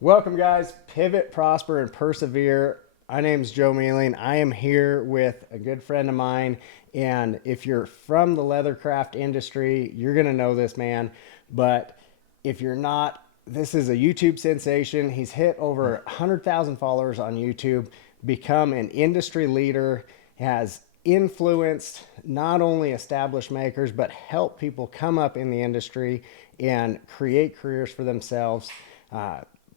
Welcome, guys. Pivot, prosper, and persevere. My name's Joe Meling. I am here with a good friend of mine. And if you're from the leathercraft industry, you're going to know this man. But if you're not, this is a YouTube sensation. He's hit over 100,000 followers on YouTube, become an industry leader, has influenced not only established makers, but help people come up in the industry and create careers for themselves.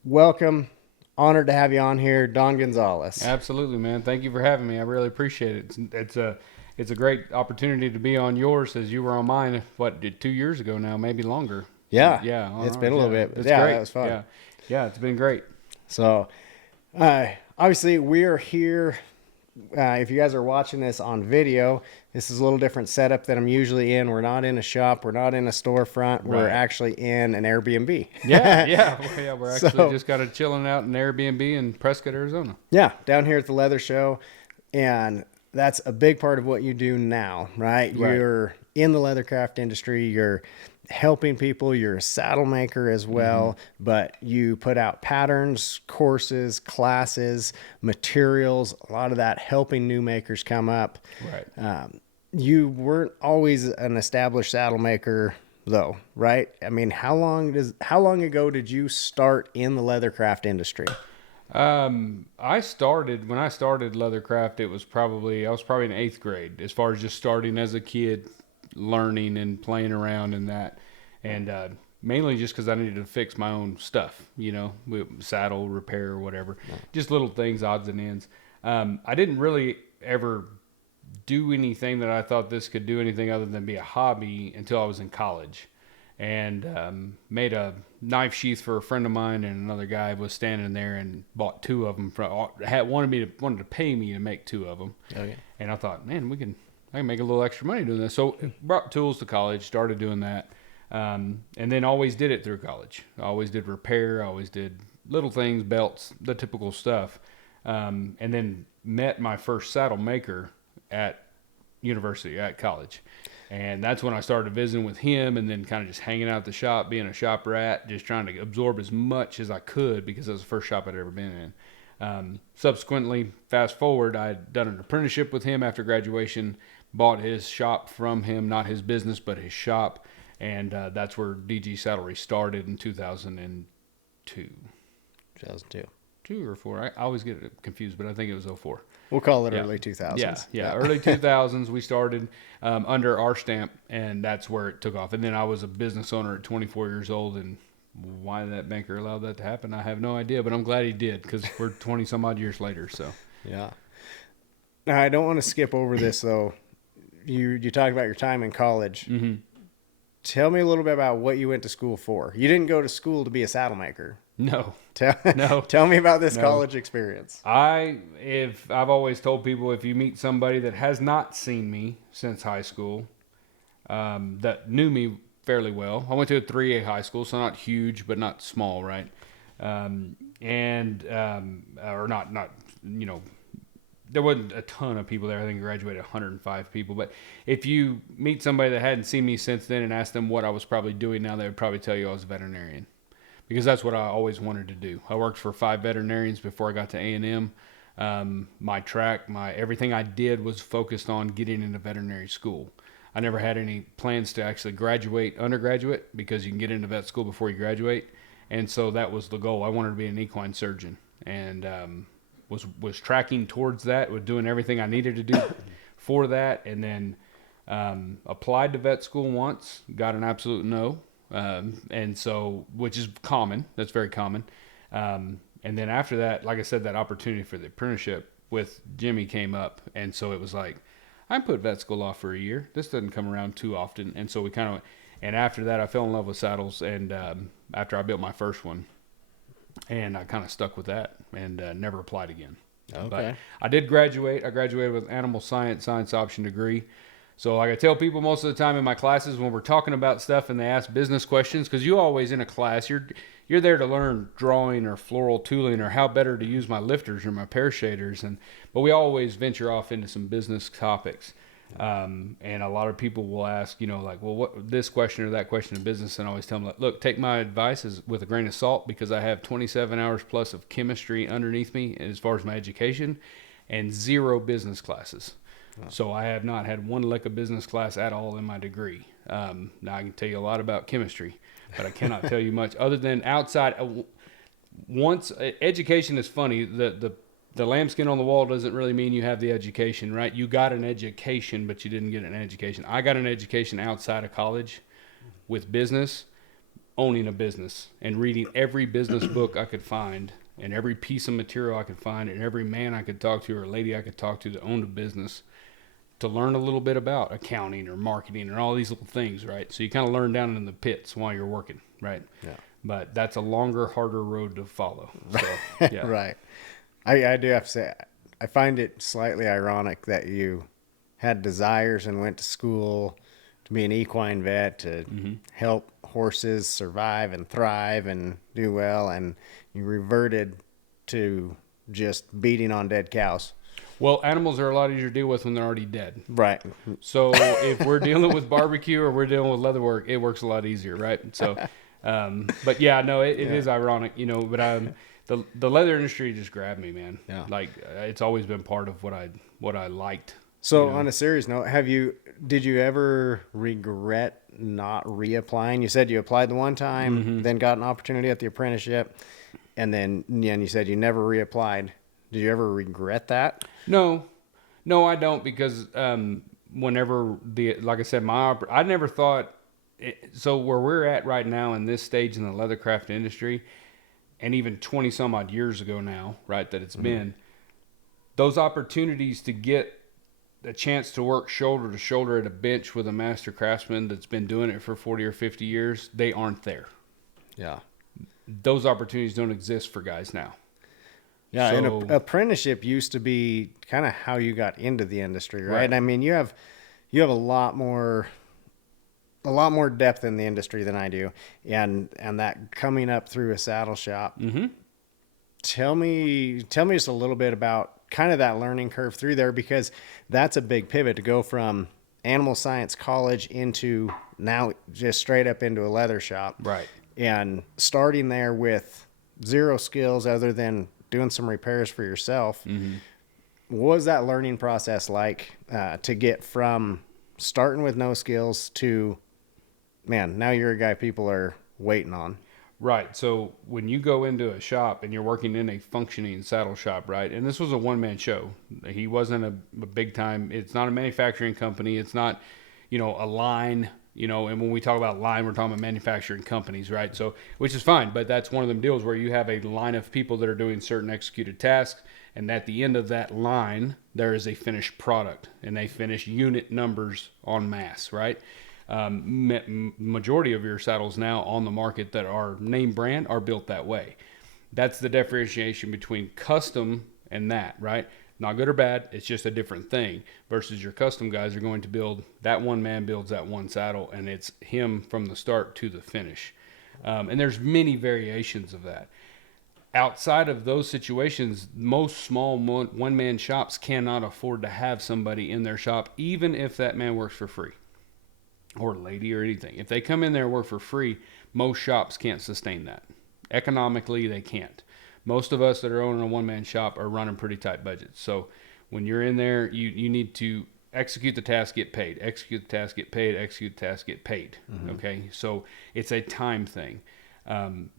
Welcome. Honored to have you on here, Don Gonzales. Absolutely, man. Thank you for having me. I really appreciate it. It's a great opportunity to be on yours as you were on mine. What, 2 years ago now, maybe longer. Yeah. It's been a little bit. It's yeah, great. that was fun. Yeah, it's been great. So, obviously, we are here. If you guys are watching this on video, this is a little different setup than I'm usually in. We're not in a shop. We're not in a storefront. We're actually in an Airbnb. Yeah. We're actually just kind of chilling out in Airbnb in Prescott, Arizona. Yeah, down here at the Leather Show. And that's a big part of what you do now, right? You're in the leathercraft industry. You're helping people. You're a saddle maker as well, but you put out patterns, courses, classes, materials, a lot of that helping new makers come up. Right. You weren't always an established saddle maker though, right? I mean, how long ago did you start in the leathercraft industry? When I started Leathercraft, I was probably in 8th grade, as far as just starting as a kid, learning and playing around in that. And, mainly just cause I needed to fix my own stuff, saddle repair or whatever, just little things, odds and ends. I didn't really ever do anything that I thought this could do anything other than be a hobby until I was in college. And made a knife sheath for a friend of mine, and another guy was standing there and bought 2 of them. Wanted to pay me to make 2 of them. Okay. And I thought, man, I can make a little extra money doing this. So brought tools to college, started doing that, and then always did it through college. I always did repair, I always did little things, belts, the typical stuff. And then met my first saddle maker at college. And that's when I started visiting with him, and then kind of just hanging out at the shop, being a shop rat, just trying to absorb as much as I could because it was the first shop I'd ever been in. Subsequently, fast forward, I'd done an apprenticeship with him after graduation, bought his shop from him, not his business, but his shop. And that's where DG Saddlery started in 2002. 2002. 2 or 4. I always get it confused, but I think it was 04. We'll call it early 2000s. Yeah. Early 2000s, we started under our stamp, and that's where it took off. And then I was a business owner at 24 years old, and why that banker allowed that to happen, I have no idea, but I'm glad he did because we're 20 some odd years later. So yeah. Now, I don't want to skip over this though. You talked about your time in college. Mm-hmm. Tell me a little bit about what you went to school for. You didn't go to school to be a saddle maker. No. Tell me about this college experience. I've always told people, if you meet somebody that has not seen me since high school, that knew me fairly well. I went to a 3A high school, so not huge, but not small, right? There wasn't a ton of people there. I think I graduated 105 people. But if you meet somebody that hadn't seen me since then and ask them what I was probably doing now, they would probably tell you I was a veterinarian. Because that's what I always wanted to do. I worked for 5 veterinarians before I got to A&M. Everything I did was focused on getting into veterinary school. I never had any plans to actually graduate undergraduate because you can get into vet school before you graduate. And so that was the goal. I wanted to be an equine surgeon, and was tracking towards that, was doing everything I needed to do for that, and then applied to vet school once, got an absolute no. And so, which is common, that's very common. And then after that, like I said, that opportunity for the apprenticeship with Jimmy came up. And so it was like, I put vet school off for a year. This doesn't come around too often. And so and after that, I fell in love with saddles. And, after I built my first one, and I kind of stuck with that and, never applied again. Okay. But I did graduate. I graduated with animal science option degree. So like I tell people most of the time in my classes when we're talking about stuff and they ask business questions, because you always in a class, you're there to learn drawing or floral tooling or how better to use my lifters or my pear shaders. But we always venture off into some business topics. And a lot of people will ask, like, well, what this question or that question in business, and I always tell them, like, look, take my advice with a grain of salt, because I have 27 hours plus of chemistry underneath me as far as my education, and 0 business classes. Oh. So I have not had one lick of business class at all in my degree. Now I can tell you a lot about chemistry, but I cannot tell you much other than outside. Once education is funny, the lambskin on the wall doesn't really mean you have the education, right? You got an education, but you didn't get an education. I got an education outside of college with business, owning a business, and reading every business book I could find, and every piece of material I could find, and every man I could talk to or lady I could talk to that owned a business, to learn a little bit about accounting or marketing or all these little things, right? So you kind of learn down in the pits while you're working, right? Yeah. But that's a longer, harder road to follow. So, yeah. Right. I do have to say, I find it slightly ironic that you had desires and went to school to be an equine vet, to help horses survive and thrive and do well, and you reverted to just beating on dead cows. Well, animals are a lot easier to deal with when they're already dead. Right. So if we're dealing with barbecue or we're dealing with leather work, it works a lot easier, right? So, but yeah, no, it is ironic, but the leather industry just grabbed me, man. Yeah. Like, it's always been part of what I liked. So on a serious note, did you ever regret not reapplying? You said you applied the one time, then got an opportunity at the apprenticeship, and then you said you never reapplied. Did you ever regret that? No, I don't, because whenever like I said, I never thought. So where we're at right now in this stage in the leathercraft industry, and even 20 some odd years ago now, right, that it's been, those opportunities to get a chance to work shoulder to shoulder at a bench with a master craftsman that's been doing it for 40 or 50 years, they aren't there. Yeah. Those opportunities don't exist for guys now. Yeah, so, and apprenticeship used to be kind of how you got into the industry, right? I mean, you have a lot more depth in the industry than I do, and that coming up through a saddle shop. Tell me just a little bit about kind of that learning curve through there, because that's a big pivot to go from animal science college into now just straight up into a leather shop, right? And starting there with 0 skills other than doing some repairs for yourself. What was that learning process like to get from starting with no skills to, man, now you're a guy people are waiting on? Right. So when you go into a shop and you're working in a functioning saddle shop, right? And this was a one-man show. He wasn't a big time. It's not a manufacturing company. It's not, a line. And when we talk about line, we're talking about manufacturing companies, right? So, which is fine, but that's one of them deals where you have a line of people that are doing certain executed tasks, and at the end of that line, there is a finished product, and they finish unit numbers en masse, right? Majority of your saddles now on the market that are name brand are built that way. That's the differentiation between custom and that, right? Not good or bad, it's just a different thing. Versus your custom guys are going to build, that one man builds that one saddle, and it's him from the start to the finish. And there's many variations of that. Outside of those situations, most small one-man shops cannot afford to have somebody in their shop, even if that man works for free, or lady or anything. If they come in there and work for free, most shops can't sustain that. Economically, they can't. Most of us that are owning a one-man shop are running pretty tight budgets. So when you're in there, you need to execute the task, get paid. Execute the task, get paid. Execute the task, get paid. Okay? So it's a time thing.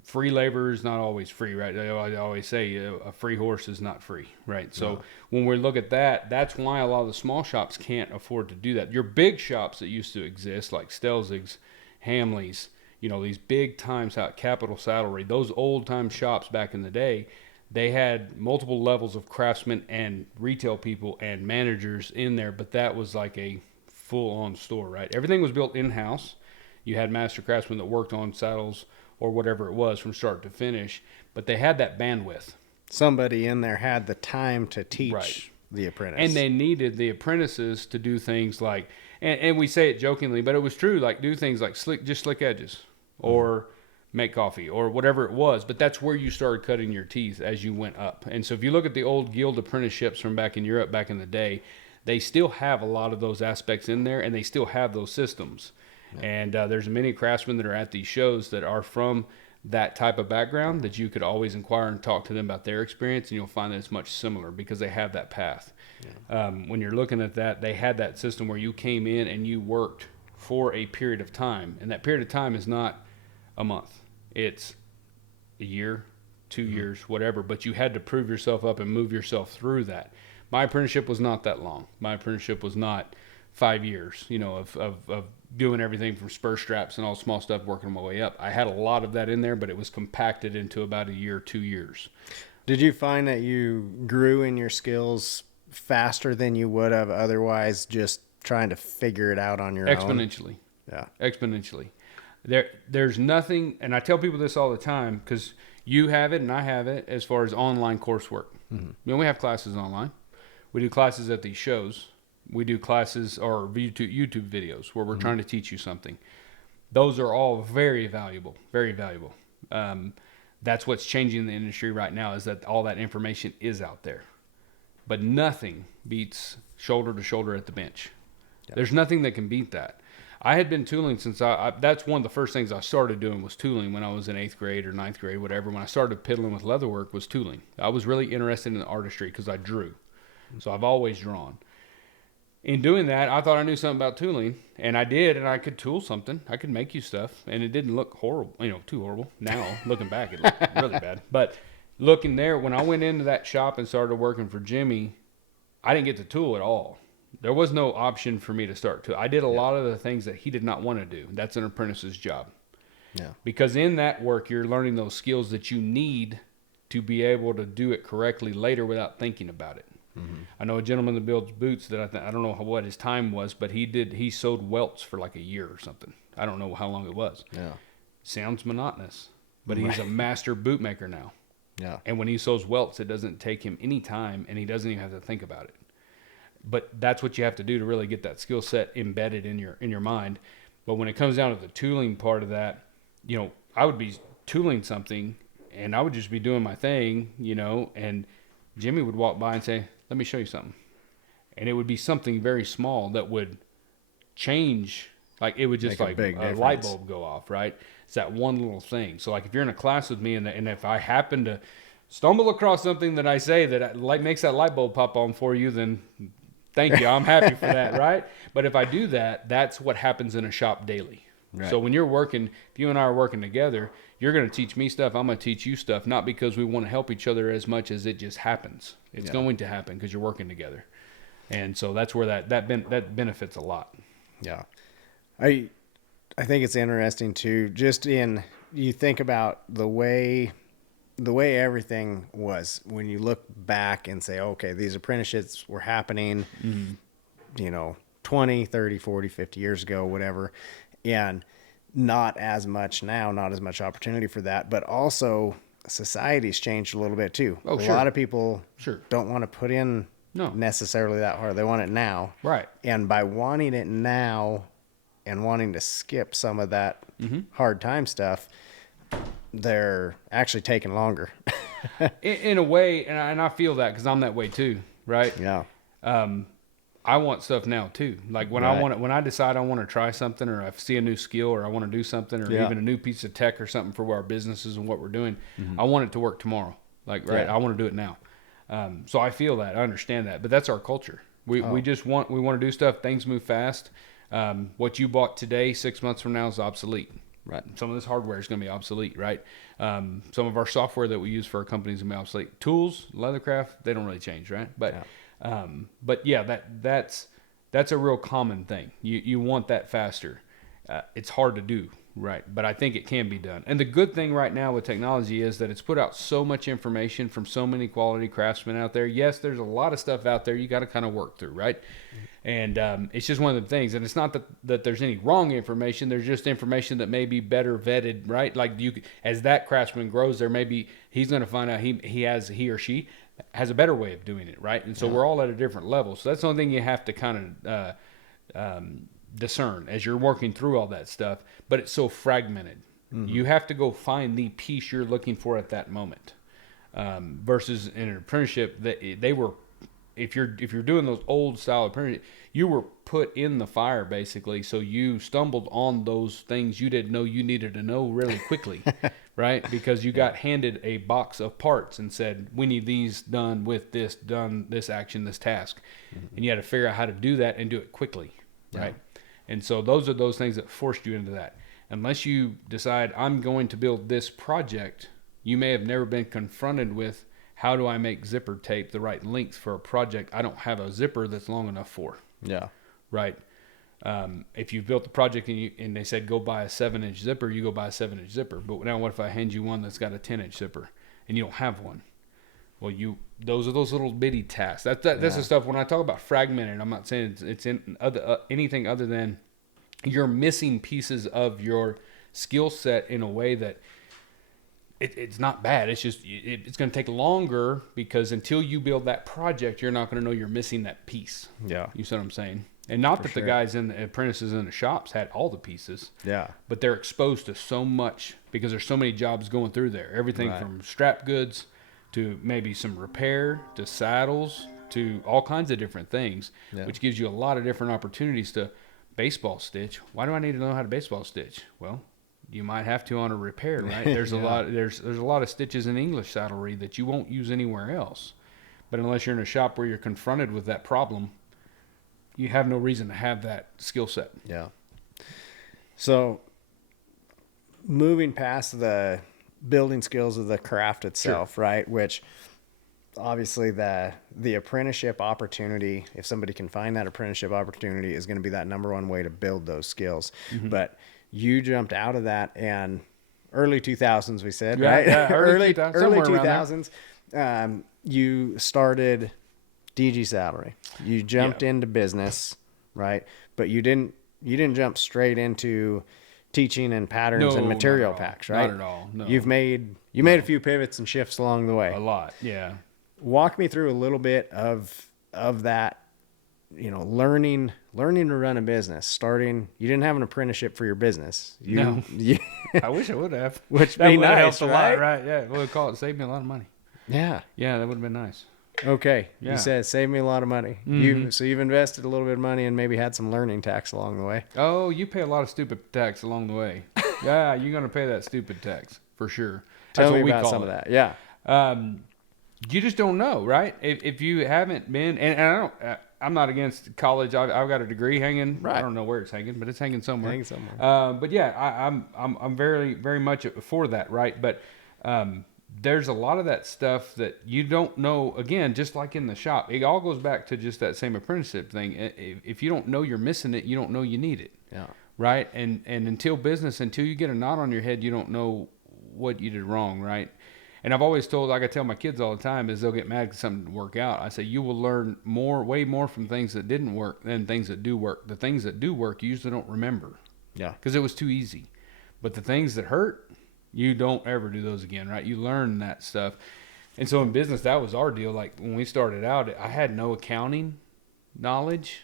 Free labor is not always free, right? I always say a free horse is not free, right? So when we look at that, that's why a lot of the small shops can't afford to do that. Your big shops that used to exist, like Stelzig's, Hamley's, these big times out Capital Saddlery, those old time shops back in the day, they had multiple levels of craftsmen and retail people and managers in there, but that was like a full on store, right? Everything was built in-house. You had master craftsmen that worked on saddles or whatever it was from start to finish, but they had that bandwidth. Somebody in there had the time to teach the apprentice. And they needed the apprentices to do things like, and we say it jokingly, but it was true, like do things like slick edges or make coffee or whatever it was. But that's where you started cutting your teeth as you went up. And so if you look at the old guild apprenticeships from back in Europe back in the day, they still have a lot of those aspects in there, and they still have those systems. Yeah. And there's many craftsmen that are at these shows that are from that type of background that you could always inquire and talk to them about their experience, and you'll find that it's much similar because they have that path. Yeah. When you're looking at that, they had that system where you came in and you worked for a period of time, and that period of time is not a month. It's a year, 2 years, whatever, but you had to prove yourself up and move yourself through that. My apprenticeship was not that long. My apprenticeship was not 5 years, of doing everything from spur straps and all small stuff, working my way up. I had a lot of that in there, but it was compacted into about a year, 2 years. Did you find that you grew in your skills faster than you would have otherwise, just trying to figure it out on your own? Exponentially. Yeah. Exponentially. There's nothing, and I tell people this all the time, because you have it and I have it as far as online coursework. Mm-hmm. We have classes online. We do classes at these shows. We do classes or YouTube videos where we're trying to teach you something. Those are all very valuable, very valuable. That's what's changing the industry right now, is that all that information is out there. But nothing beats shoulder to shoulder at the bench. Yep. There's nothing that can beat that. I had been tooling since that's one of the first things I started doing was tooling when I was in 8th grade or 9th grade, whatever. When I started piddling with leatherwork was tooling. I was really interested in the artistry because I drew. So I've always drawn. In doing that, I thought I knew something about tooling, and I did, and I could tool something. I could make you stuff, and it didn't look horrible, too horrible. Now, looking back, it looked really bad. But looking there, when I went into that shop and started working for Jimmy, I didn't get to tool at all. There was no option for me to start to. I did a lot of the things that he did not want to do. That's an apprentice's job. Yeah. Because in that work, you're learning those skills that you need to be able to do it correctly later without thinking about it. Mm-hmm. I know a gentleman that builds boots that I don't know what his time was, but he sewed welts for like a year or something. I don't know how long it was. Yeah. Sounds monotonous, but he's a master bootmaker now. Yeah. And when he sews welts, it doesn't take him any time, and he doesn't even have to think about it. But that's what you have to do to really get that skill set embedded in your mind. But when it comes down to the tooling part of that, I would be tooling something, and I would just be doing my thing, and Jimmy would walk by and say, "Let me show you something." And it would be something very small that would change. Like it would just like a light bulb go off, right? It's that one little thing. So like if you're in a class with me and if I happen to stumble across something that I say that makes that light bulb pop on for you, then thank you. I'm happy for that, right? But if I do that, that's what happens in a shop daily. Right. So when you're working, if you and I are working together, you're going to teach me stuff. I'm going to teach you stuff, not because we want to help each other as much as it just happens. It's going to happen because you're working together. And so that's where that benefits a lot. Yeah. I think it's interesting too, just you think about the way everything was when you look back and say, okay, these apprenticeships were happening, 20, 30, 40, 50 years ago, whatever. And not as much now, not as much opportunity for that, but also society's changed a little bit too. Oh, a sure. lot of people don't want to put in necessarily that hard. They want it now. Right. And by wanting it now and wanting to skip some of that hard time stuff, they're actually taking longer. in a way, and I feel that because I'm that way too, right? Yeah. I want stuff now too. Like when I decide I want to try something, or I see a new skill, or I want to do something, or even a new piece of tech or something for our businesses and what we're doing, I want it to work tomorrow. I want to do it now. So I feel that, I understand that, but that's our culture. We want to do stuff. Things move fast. What you bought today, 6 months from now is obsolete. Right. Some of this hardware is going to be obsolete, right? Some of our software that we use for our companies is going to be obsolete. Tools, Leathercraft, they don't really change, right? But that's a real common thing. You want that faster. It's hard to do, right? But I think it can be done. And the good thing right now with technology is that it's put out so much information from so many quality craftsmen out there. Yes, there's a lot of stuff out there you got to kind of work through, right? And it's just one of the things. And it's not that there's any wrong information. There's just information that may be better vetted, right? Like as that craftsman grows, he's going to find out he or she has a better way of doing it, right? And so we're all at a different level. So that's the only thing you have to kind of discern as you're working through all that stuff. But it's so fragmented. Mm-hmm. You have to go find the piece you're looking for at that moment. Versus in an apprenticeship, they were if you're doing those old style apprenticeship, you were put in the fire basically, so you stumbled on those things you didn't know you needed to know really quickly, right? Because you got handed a box of parts and said, we need these done with this, done this action, this task, and you had to figure out how to do that and do it quickly, right? And so those are those things that forced you into that. Unless you decide I'm going to build this project, you may have never been confronted with, how do I make zipper tape the right length for a project I don't have a zipper that's long enough for? Yeah. Right. If you've built the project and they said, go buy a 7-inch zipper, you go buy a 7-inch zipper. But now what if I hand you one that's got a 10-inch zipper and you don't have one? Well, those are those little bitty tasks. That's the stuff when I talk about fragmented, I'm not saying it's in anything other than you're missing pieces of your skill set in a way that it's not bad. It's just, it's going to take longer because until you build that project, you're not going to know you're missing that piece. Yeah. You see what I'm saying? And not that the guys in the apprentices in the shops had all the pieces. Yeah. But they're exposed to so much because there's so many jobs going through there. Everything from strap goods to maybe some repair to saddles to all kinds of different things, which gives you a lot of different opportunities to baseball stitch. Why do I need to know how to baseball stitch? Well, you might have to on a repair, right? There's a lot of stitches in English saddlery that you won't use anywhere else. But unless you're in a shop where you're confronted with that problem, you have no reason to have that skill set. Yeah. So moving past the building skills of the craft itself, right? Which obviously the apprenticeship opportunity, if somebody can find that apprenticeship opportunity, is going to be that number one way to build those skills. But you jumped out of that and early 2000s, we said, right? Yeah, early 2000s. You started DG Salary. You jumped into business, right? But you didn't jump straight into teaching and patterns and material packs, right? Not at all. No. You made a few pivots and shifts along the way. A lot, yeah. Walk me through a little bit of that, learning to run a business, starting. You didn't have an apprenticeship for your business. No. I wish I would have. Which that be would have nice, helped right? a lot, right? Yeah, we'll call it saved me a lot of money. Yeah. Yeah, that would have been nice. Okay. Yeah. You said save me a lot of money. So you've invested a little bit of money and maybe had some learning tax along the way. Oh, you pay a lot of stupid tax along the way. Yeah, you're going to pay that stupid tax for sure. Tell me about some of that. Yeah. You just don't know, right? If you haven't been, and I'm not against college. I've got a degree hanging. Right. I don't know where it's hanging, but it's hanging somewhere. But yeah, I'm very, very much for that, right? But there's a lot of that stuff that you don't know. Again, just like in the shop, it all goes back to just that same apprenticeship thing. If you don't know you're missing it, you don't know you need it. Yeah. Right. And until you get a knot on your head, you don't know what you did wrong. Right. And I've always told, like I tell my kids all the time, is they'll get mad because something didn't work out. I say, you will learn way more from things that didn't work than things that do work. The things that do work, you usually don't remember. Yeah. Because it was too easy. But the things that hurt, you don't ever do those again, right? You learn that stuff. And so in business, that was our deal. Like when we started out, I had no accounting knowledge.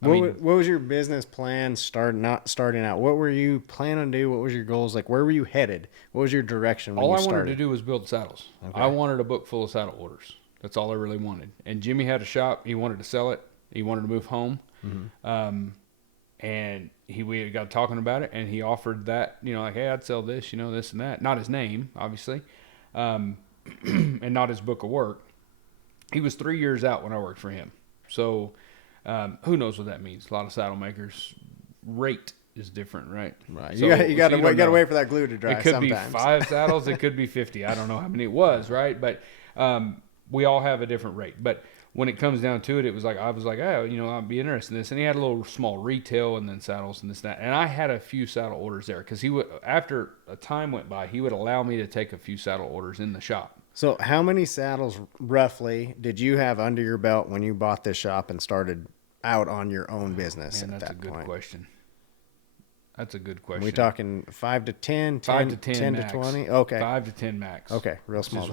What was your business plan starting out? What were you planning to do? What was your goals? Like, where were you headed? What was your direction when you started? All I wanted to do was build saddles. Okay. I wanted a book full of saddle orders. That's all I really wanted. And Jimmy had a shop. He wanted to sell it. He wanted to move home. Mm-hmm. And we got talking about it, and he offered that, like, hey, I'd sell this, this and that. Not his name, obviously, and not his book of work. He was 3 years out when I worked for him. So who knows what that means? A lot of saddle makers, rate is different, right? Right. So, you got to wait for that glue to dry. It could sometimes. be 5 saddles. It could be 50. I don't know how many it was, right? But we all have a different rate. But when it comes down to it, I was like, oh, I'd be interested in this. And he had a little small retail and then saddles and this and that. And I had a few saddle orders there because he would, after a time went by, he would allow me to take a few saddle orders in the shop. So how many saddles roughly did you have under your belt when you bought this shop and started out on your own business at that point? That's a good question. That's a good question. Are we talking 5 to 10, 5 to 10, 10 max. to 20? Okay. 5 to 10 max. Okay, real small.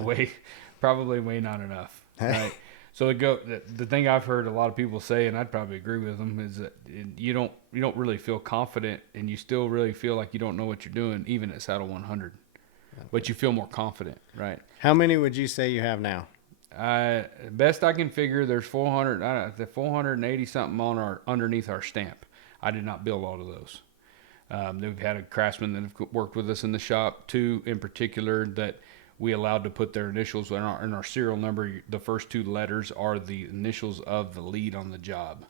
Probably way not enough. Right? So the thing I've heard a lot of people say, and I'd probably agree with them, is that you don't really feel confident, and you still really feel like you don't know what you're doing, even at Saddle 100. Okay. But you feel more confident, right? How many would you say you have now? Best I can figure, there's 480 something on underneath our stamp. I did not build all of those. We've had a craftsman that have worked with us in the shop, 2 in particular that we allowed to put their initials in our serial number. The first 2 letters are the initials of the lead on the job.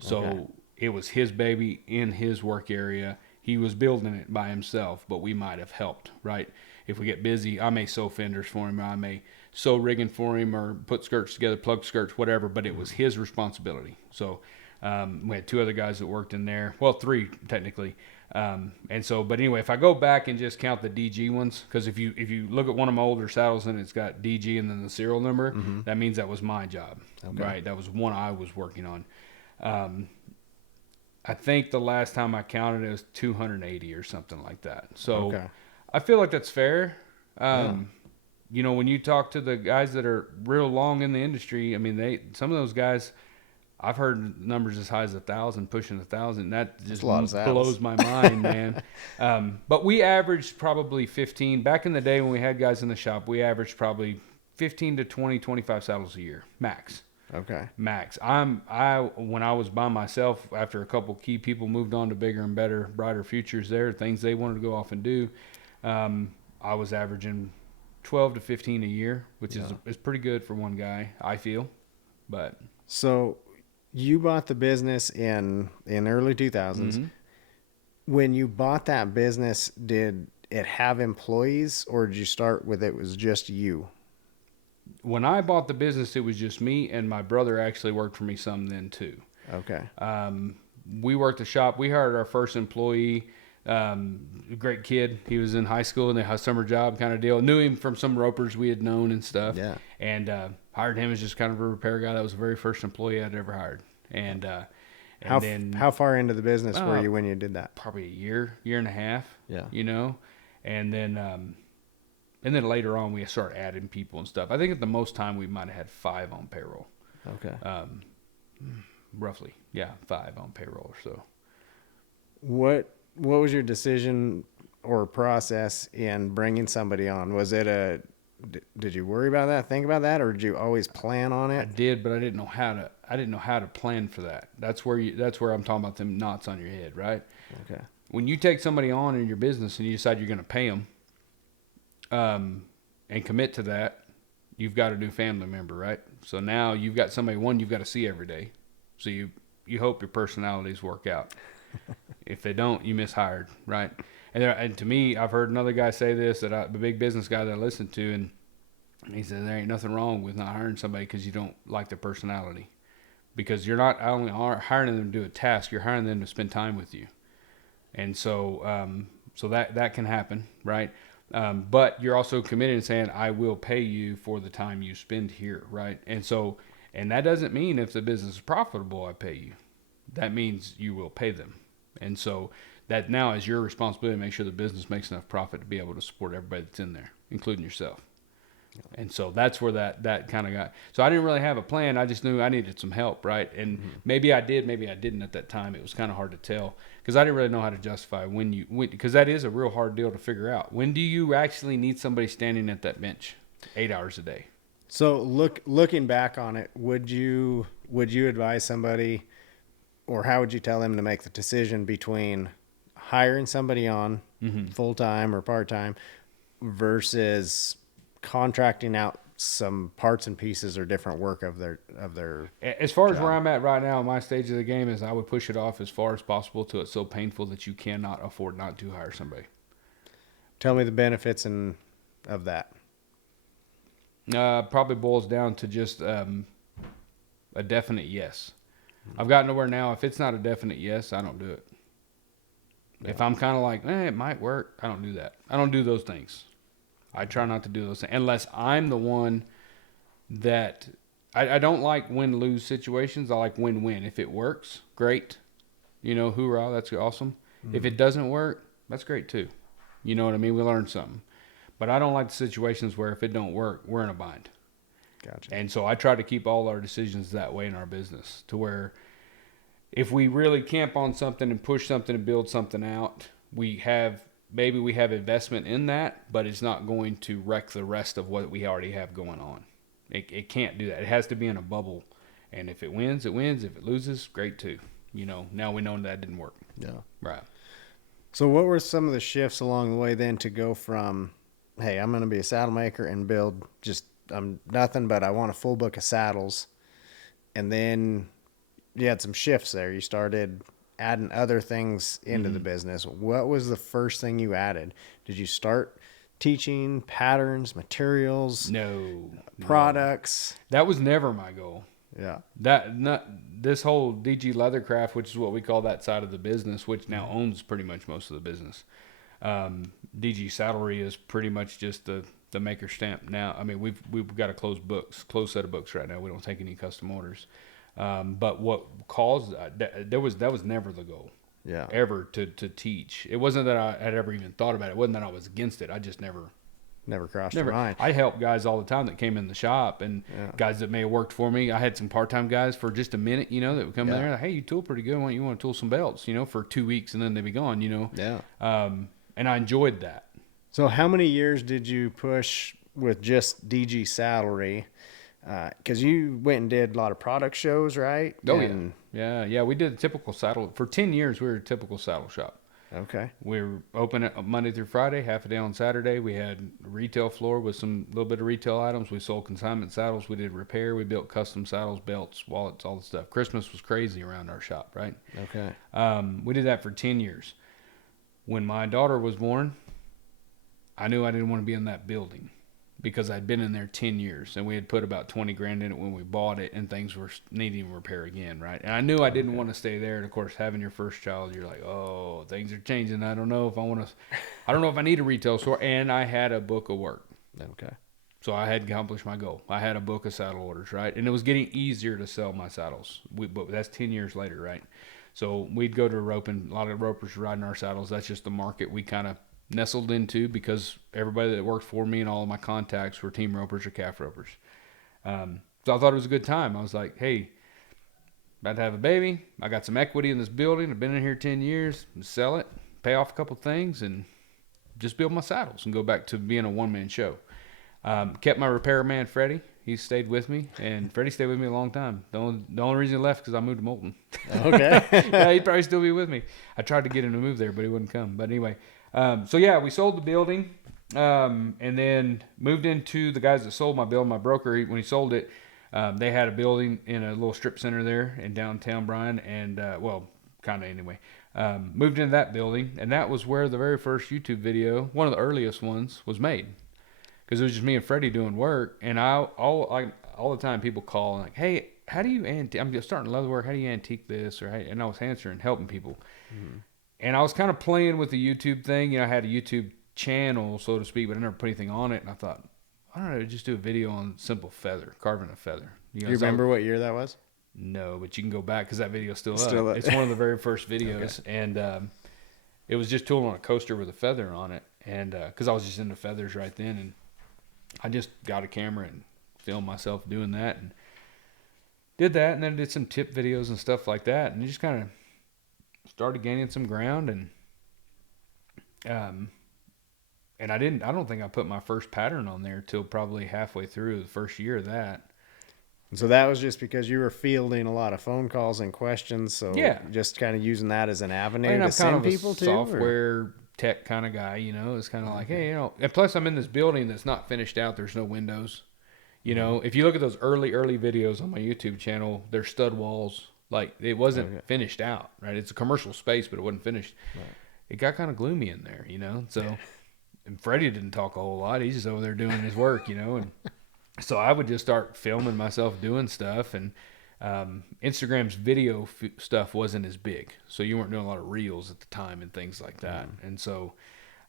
So it was his baby in his work area. He was building it by himself, but we might have helped, right? If we get busy, I may sew fenders for him, or I may sew rigging for him, or put skirts together, plug skirts, whatever, but it was his responsibility. So we had 2 other guys that worked in there. Well, 3 technically. But anyway, if I go back and just count the DG ones, because if you look at one of my older saddles and it's got DG and then the serial number, that means that was my job, right? That was one I was working on. I think the last time I counted it was 280 or something like that. So I feel like that's fair. You know, when you talk to the guys that are real long in the industry, I mean, some of those guys, I've heard numbers as high as 1,000, pushing 1,000. That just blows my mind, man. But we averaged probably 15. Back in the day when we had guys in the shop, we averaged probably 15 to 20, 25 saddles a year, max. Max. When I was by myself, after a couple key people moved on to bigger and better, brighter futures there, things they wanted to go off and do, I was averaging 12 to 15 a year, which is pretty good for one guy, I feel. But so you bought the business in early 2000s. When you bought that business, did it have employees, or did you start with it was just you? When I bought the business, it was just me, and my brother actually worked for me some then too. We worked the shop. We hired our first employee, a great kid. He was in high school and they had a summer job kind of deal. Knew him from some ropers we had known and stuff. And hired him as just kind of a repair guy. That was the very first employee I'd ever hired. And how far into the business were you when you did that? Probably a year and a half. You know, and then later on we started adding people and stuff. I think at the most time we might have had 5 on payroll. Roughly, 5 on payroll or so. What was your decision or process in bringing somebody on? Was it did you worry about that, think about that, or did you always plan on it? I did, but I didn't know how to plan for that. That's where I'm talking about them knots on your head, right? When you take somebody on in your business and you decide you're going to pay them, and commit to that, you've got a new family member, right? So now you've got somebody, you've got to see every day. So you hope your personalities work out. If they don't, you mishired, right? And to me, I've heard another guy say this, the big business guy that I listen to, and he said there ain't nothing wrong with not hiring somebody because you don't like their personality. Because you're not only hiring them to do a task, you're hiring them to spend time with you. And so that can happen, right? But you're also committed and saying, I will pay you for the time you spend here, right? And that doesn't mean if the business is profitable, I pay you. That means you will pay them. And so that now is your responsibility to make sure the business makes enough profit to be able to support everybody that's in there, including yourself. And so that's where that kind of got. So I didn't really have a plan. I just knew I needed some help, right? And maybe I did, maybe I didn't at that time. It was kind of hard to tell because I didn't really know how to justify because that is a real hard deal to figure out. When do you actually need somebody standing at that bench 8 hours a day? So looking back on it, would you advise somebody, or how would you tell them to make the decision between hiring somebody on full-time or part-time versus contracting out some parts and pieces or different work of their as far job? As where I'm at right now, my stage of the game is I would push it off as far as possible till it's so painful that you cannot afford not to hire somebody. Tell me the benefits of that. Probably boils down to just a definite yes. I've gotten to where now if it's not a definite yes, I don't do it. If I'm kind of like, it might work, I don't do that. I don't do those things. I try not to do those things unless I'm the one that I don't like win-lose situations. I like win-win. If it works, great. Hoorah, that's awesome. If it doesn't work, that's great too. You know what I mean? We learned something. But I don't like the situations where if it don't work, we're in a bind. Gotcha. And so I try to keep all our decisions that way in our business to where if we really camp on something and push something and build something out, maybe we have investment in that, but it's not going to wreck the rest of what we already have going on. It can't do that. It has to be in a bubble. And if it wins, it wins. If it loses, great too. Now we know that didn't work. Yeah. Right. So what were some of the shifts along the way then to go from, hey, I'm going to be a saddle maker and build I'm nothing, but I want a full book of saddles. And then you had some shifts there. You started adding other things into the business. What was the first thing you added? Did you start teaching patterns, materials, products? That was never my goal. Yeah. This whole DG Leathercraft, which is what we call that side of the business, which now owns pretty much most of the business. DG Saddlery is pretty much just the maker stamp now. I mean, we've got a closed set of books right now. We don't take any custom orders. But what caused that was never the goal. Yeah. Ever to teach. It wasn't that I had ever even thought about it. It wasn't that I was against it. I just never crossed your mind. I helped guys all the time that came in the shop, and guys that may have worked for me. I had some part-time guys for just a minute, that would come in there. Like, hey, you tool pretty good. Why don't you want to tool some belts, for 2 weeks, and then they'd be gone, Yeah. And I enjoyed that. So how many years did you push with just DG Saddlery? Because you went and did a lot of product shows, right? Oh, yeah. We did a typical saddle. For 10 years, we were a typical saddle shop. Okay. We were open Monday through Friday, half a day on Saturday. We had a retail floor with some little bit of retail items. We sold consignment saddles. We did repair. We built custom saddles, belts, wallets, all the stuff. Christmas was crazy around our shop, right? Okay. We did that for 10 years. When my daughter was born, I knew I didn't want to be in that building because I'd been in there 10 years and we had put about 20 grand in it when we bought it and things were needing repair again, right? And I knew I didn't want to stay there. And of course, having your first child, you're like, oh, things are changing. I don't know if I need a retail store. And I had a book of work. Okay. So I had accomplished my goal. I had a book of saddle orders, right? And it was getting easier to sell my saddles. But that's 10 years later, right? So we'd go to roping. A lot of ropers riding our saddles. That's just the market we kind of nestled into because everybody that worked for me and all of my contacts were team ropers or calf ropers. So I thought it was a good time. I was like, hey, about to have a baby. I got some equity in this building. I've been in here 10 years. Sell it, pay off a couple things, and just build my saddles and go back to being a one-man show. Kept my repairman, Freddie. He stayed with me, and Freddie stayed with me a long time. The only reason he left because I moved to Moulton. Okay. Yeah, he'd probably still be with me. I tried to get him to move there, but he wouldn't come. But anyway, we sold the building, and then moved into the guys that sold my building. My broker, when he sold it, they had a building in a little strip center there in downtown Bryan, and kind of anyway. Moved into that building, and that was where the very first YouTube video, one of the earliest ones, was made. Because it was just me and Freddie doing work, and all the time people call and like, hey, how do you antique? I'm just starting leather work. How do you antique this? And I was answering, helping people. Mm-hmm. And I was kind of playing with the YouTube thing. I had a YouTube channel, so to speak, but I never put anything on it. And I thought, I don't know, just do a video on simple feather, carving a feather. You remember what year that was? No, but you can go back because that video's still up. It's one of the very first videos. Okay. And it was just tooling on a coaster with a feather on it. And because I was just into feathers right then. And I just got a camera and filmed myself doing that and did that. And then I did some tip videos and stuff like that. And it just kind of started gaining some ground. And I don't think I put my first pattern on there till probably halfway through the first year of that. And so that was just because you were fielding a lot of phone calls and questions. So yeah, just kind of using that as an avenue to send people to software tech kind of guy, it's kind of like, hey, and plus I'm in this building that's not finished out. There's no windows, if you look at those early videos on my YouTube channel, they're stud walls. Like it wasn't finished out, right? It's a commercial space, but it wasn't finished. Right. It got kind of gloomy in there, so, and Freddie didn't talk a whole lot. He's just over there doing his work, and so I would just start filming myself doing stuff. And Instagram's video stuff wasn't as big, so you weren't doing a lot of reels at the time and things like that. And so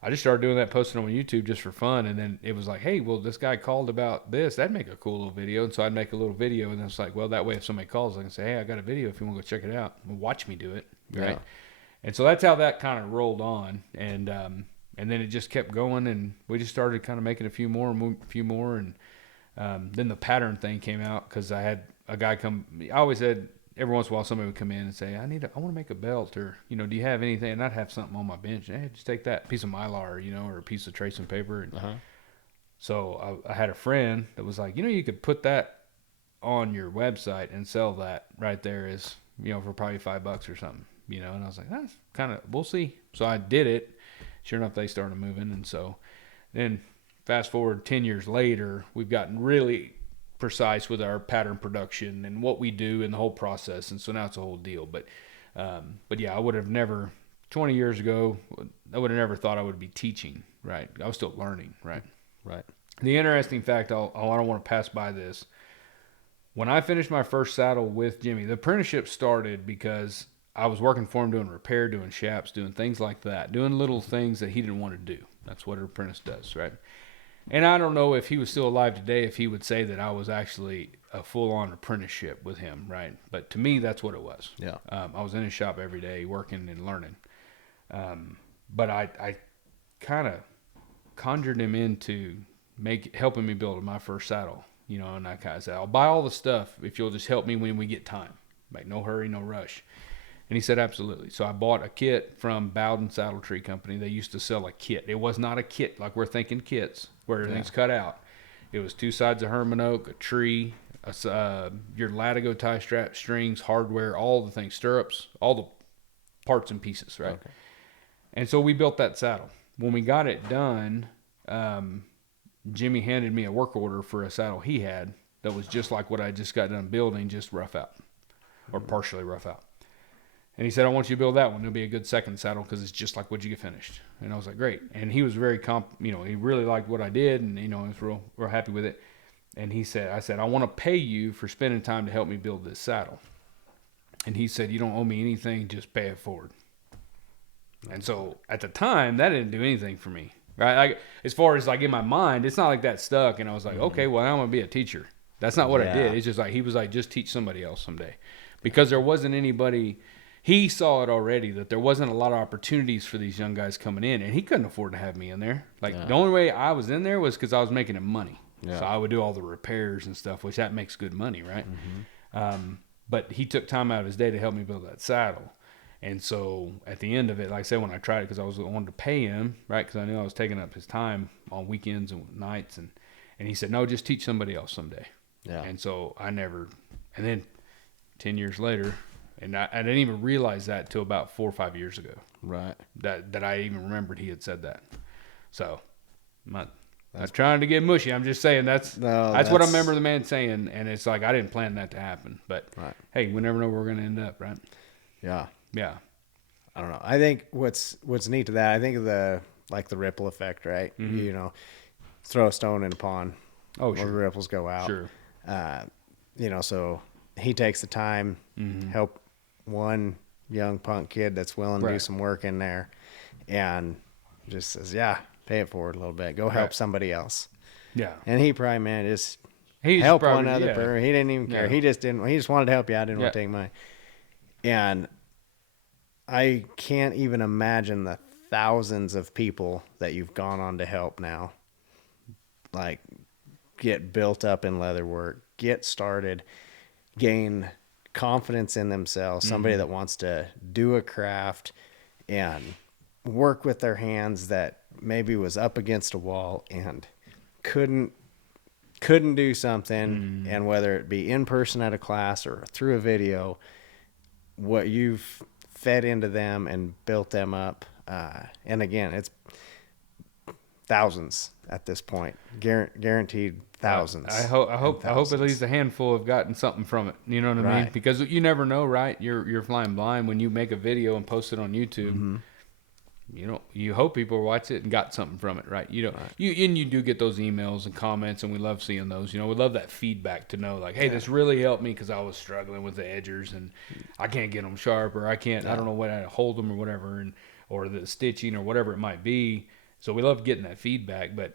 I just started doing that, posting on YouTube just for fun. And then it was like, hey, well, this guy called about this, that'd make a cool little video. And so I'd make a little video, and then it's like, well, that way if somebody calls, I can say, hey, I got a video if you want to go check it out, watch me do it, right? Yeah. And so that's how that kind of rolled on. And then it just kept going, and we just started kind of making a few more, and then the pattern thing came out because I had a guy come. I always had, every once in a while somebody would come in and say, I want to make a belt, or do you have anything? And I'd have something on my bench. Hey, just take that piece of mylar, or a piece of tracing paper, and So I had a friend that was like, you could put that on your website and sell that right there as, for probably $5 or something, and I was like, that's kind of, we'll see. So I did it. Sure enough, they started moving. And so then fast forward 10 years later, we've gotten really precise with our pattern production and what we do and the whole process. And so now it's a whole deal. But yeah, I would have never, 20 years ago, I would have never thought I would be teaching, right? I was still learning, right? Right. The interesting fact, I don't want to pass by this. When I finished my first saddle with Jimmy, the apprenticeship started because I was working for him doing repair, doing shaps, doing things like that, doing little things that he didn't want to do. That's what an apprentice does, right? And I don't know if he was still alive today, if he would say that I was actually a full-on apprenticeship with him, right? But to me, that's what it was. Yeah. I was in his shop every day working and learning. But I kind of conjured him into helping me build my first saddle, and I kind of said, I'll buy all the stuff if you'll just help me when we get time. Like, no hurry, no rush. And he said, absolutely. So I bought a kit from Bowden Saddle Tree Company. They used to sell a kit. It was not a kit like we're thinking kits, where everything's cut out. It was 2 sides of Herman oak, a tree, your latigo tie strap, strings, hardware, all the things, stirrups, all the parts and pieces, right? Okay. And so we built that saddle. When we got it done, Jimmy handed me a work order for a saddle he had that was just like what I just got done building, just rough out, or partially rough out. And he said, I want you to build that one. It'll be a good second saddle because it's just like what you get finished. And I was like, great. And he was very, he really liked what I did, and, I was real happy with it. And I said, I want to pay you for spending time to help me build this saddle. And he said, you don't owe me anything, just pay it forward. And so at the time, that didn't do anything for me, right? Like, as far as like in my mind, it's not like that stuck. And I was like, okay, well, I'm going to be a teacher. That's not what I did. It's just like, he was like, just teach somebody else someday. Because there wasn't anybody, he saw it already that there wasn't a lot of opportunities for these young guys coming in, and he couldn't afford to have me in there. Like, the only way I was in there was because I was making him money. So I would do all the repairs and stuff, which that makes good money, right? Mm-hmm. But he took time out of his day to help me build that saddle. And so at the end of it, like I said, when I tried it, because I wanted to pay him, right? Because I knew I was taking up his time on weekends and nights. And he said, no, just teach somebody else someday. Yeah. And so and then 10 years later, and I didn't even realize that till about 4 or 5 years ago. Right. That I even remembered he had said that. So I'm not trying to get mushy. I'm just saying that's what I remember the man saying. And it's like, I didn't plan that to happen. But hey, we never know where we're going to end up, right? Yeah. Yeah. I don't know. I think what's neat to that, I think of the ripple effect, right? Mm-hmm. Throw a stone in a pond. Oh, sure. The ripples go out. Sure. So he takes the time, help one young punk kid that's willing to do some work in there, and just says, pay it forward a little bit. Go help somebody else. Yeah. And he probably, just help one other person. He didn't even care. Yeah. He just wanted to help you out. Didn't want to take money. And I can't even imagine the thousands of people that you've gone on to help now, like, get built up in leather work, get started, gain confidence in themselves, somebody that wants to do a craft and work with their hands that maybe was up against a wall and couldn't do something, and whether it be in person at a class or through a video, what you've fed into them and built them up. And again, it's thousands at this point, guaranteed thousands. I hope at least a handful have gotten something from it. You know what I mean? Because you never know, right? You're flying blind when you make a video and post it on YouTube. Mm-hmm. You hope people watch it and got something from it, right? You do get those emails and comments, and we love seeing those. We love that feedback to know, like, hey, this really helped me because I was struggling with the edgers and I can't get them sharp, or I don't know what, how to hold them or whatever, or the stitching or whatever it might be. So we love getting that feedback, but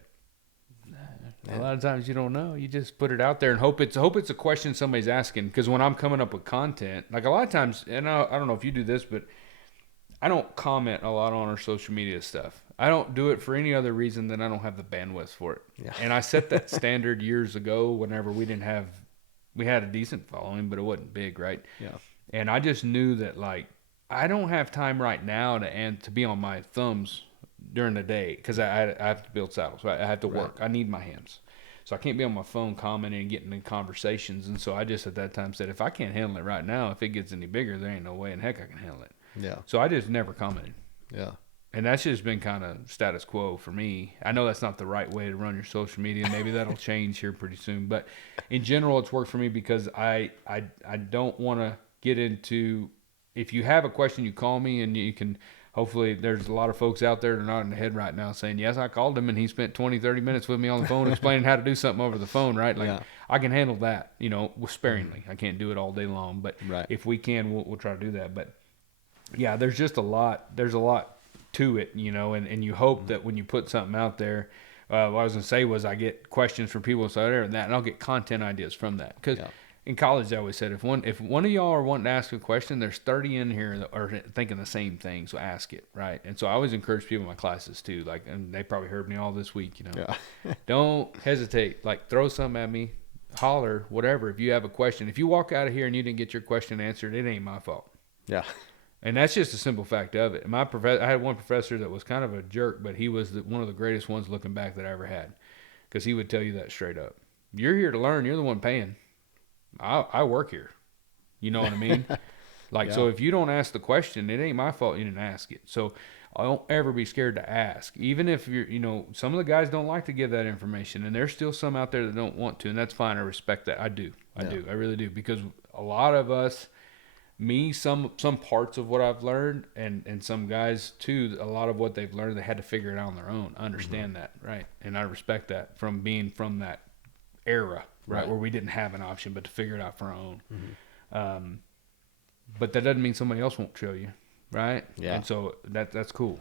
a lot of times you don't know. You just put it out there and hope it's a question somebody's asking. Because when I'm coming up with content, like a lot of times, and I don't know if you do this, but I don't comment a lot on our social media stuff. I don't do it for any other reason than I don't have the bandwidth for it. Yeah. And I set that standard years ago whenever we had a decent following, but it wasn't big, right? Yeah. And I just knew that, like, I don't have time right now to be on my thumbs during the day because I have to build saddles. Right? I have to work. I need my hands. So I can't be on my phone commenting and getting in conversations. And so I just at that time said, if I can't handle it right now, if it gets any bigger, there ain't no way in heck I can handle it. Yeah. So I just never commented. Yeah. And that's just been kind of status quo for me. I know that's not the right way to run your social media. Maybe that'll change here pretty soon. But in general, it's worked for me because I don't want to get into, if you have a question, you call me and you can, hopefully there's a lot of folks out there that are nodding their head right now saying, yes, I called him and he spent 20, 30 minutes with me on the phone explaining how to do something over the phone, right? Like I can handle that, sparingly. I can't do it all day long, but if we can, we'll try to do that. But yeah, there's just there's a lot to it, and you hope that when you put something out there, what I was going to say was I get questions from people so there and that, and I'll get content ideas from that. Because in college, I always said, if one of y'all are wanting to ask a question, there's 30 in here that are thinking the same thing, so ask it, right? And so I always encourage people in my classes too, and they probably heard me all this week, Don't hesitate, throw something at me, holler, whatever. If you have a question, if you walk out of here and you didn't get your question answered, it ain't my fault. Yeah. And that's just a simple fact of it. I had one professor that was kind of a jerk, but he was one of the greatest ones looking back that I ever had, because he would tell you that straight up. You're here to learn. You're the one paying. I work here. You know what I mean? So if you don't ask the question, it ain't my fault you didn't ask it. So don't ever be scared to ask. Even if you're, some of the guys don't like to give that information, and there's still some out there that don't want to, and that's fine. I respect that. I do. I really do. Because a lot of us, some parts of what I've learned, and some guys too, a lot of what they've learned, they had to figure it out on their own. I understand that, right? And I respect that from being from that era, right, where we didn't have an option but to figure it out for our own. But that doesn't mean somebody else won't show you, right? Yeah. And so that's cool.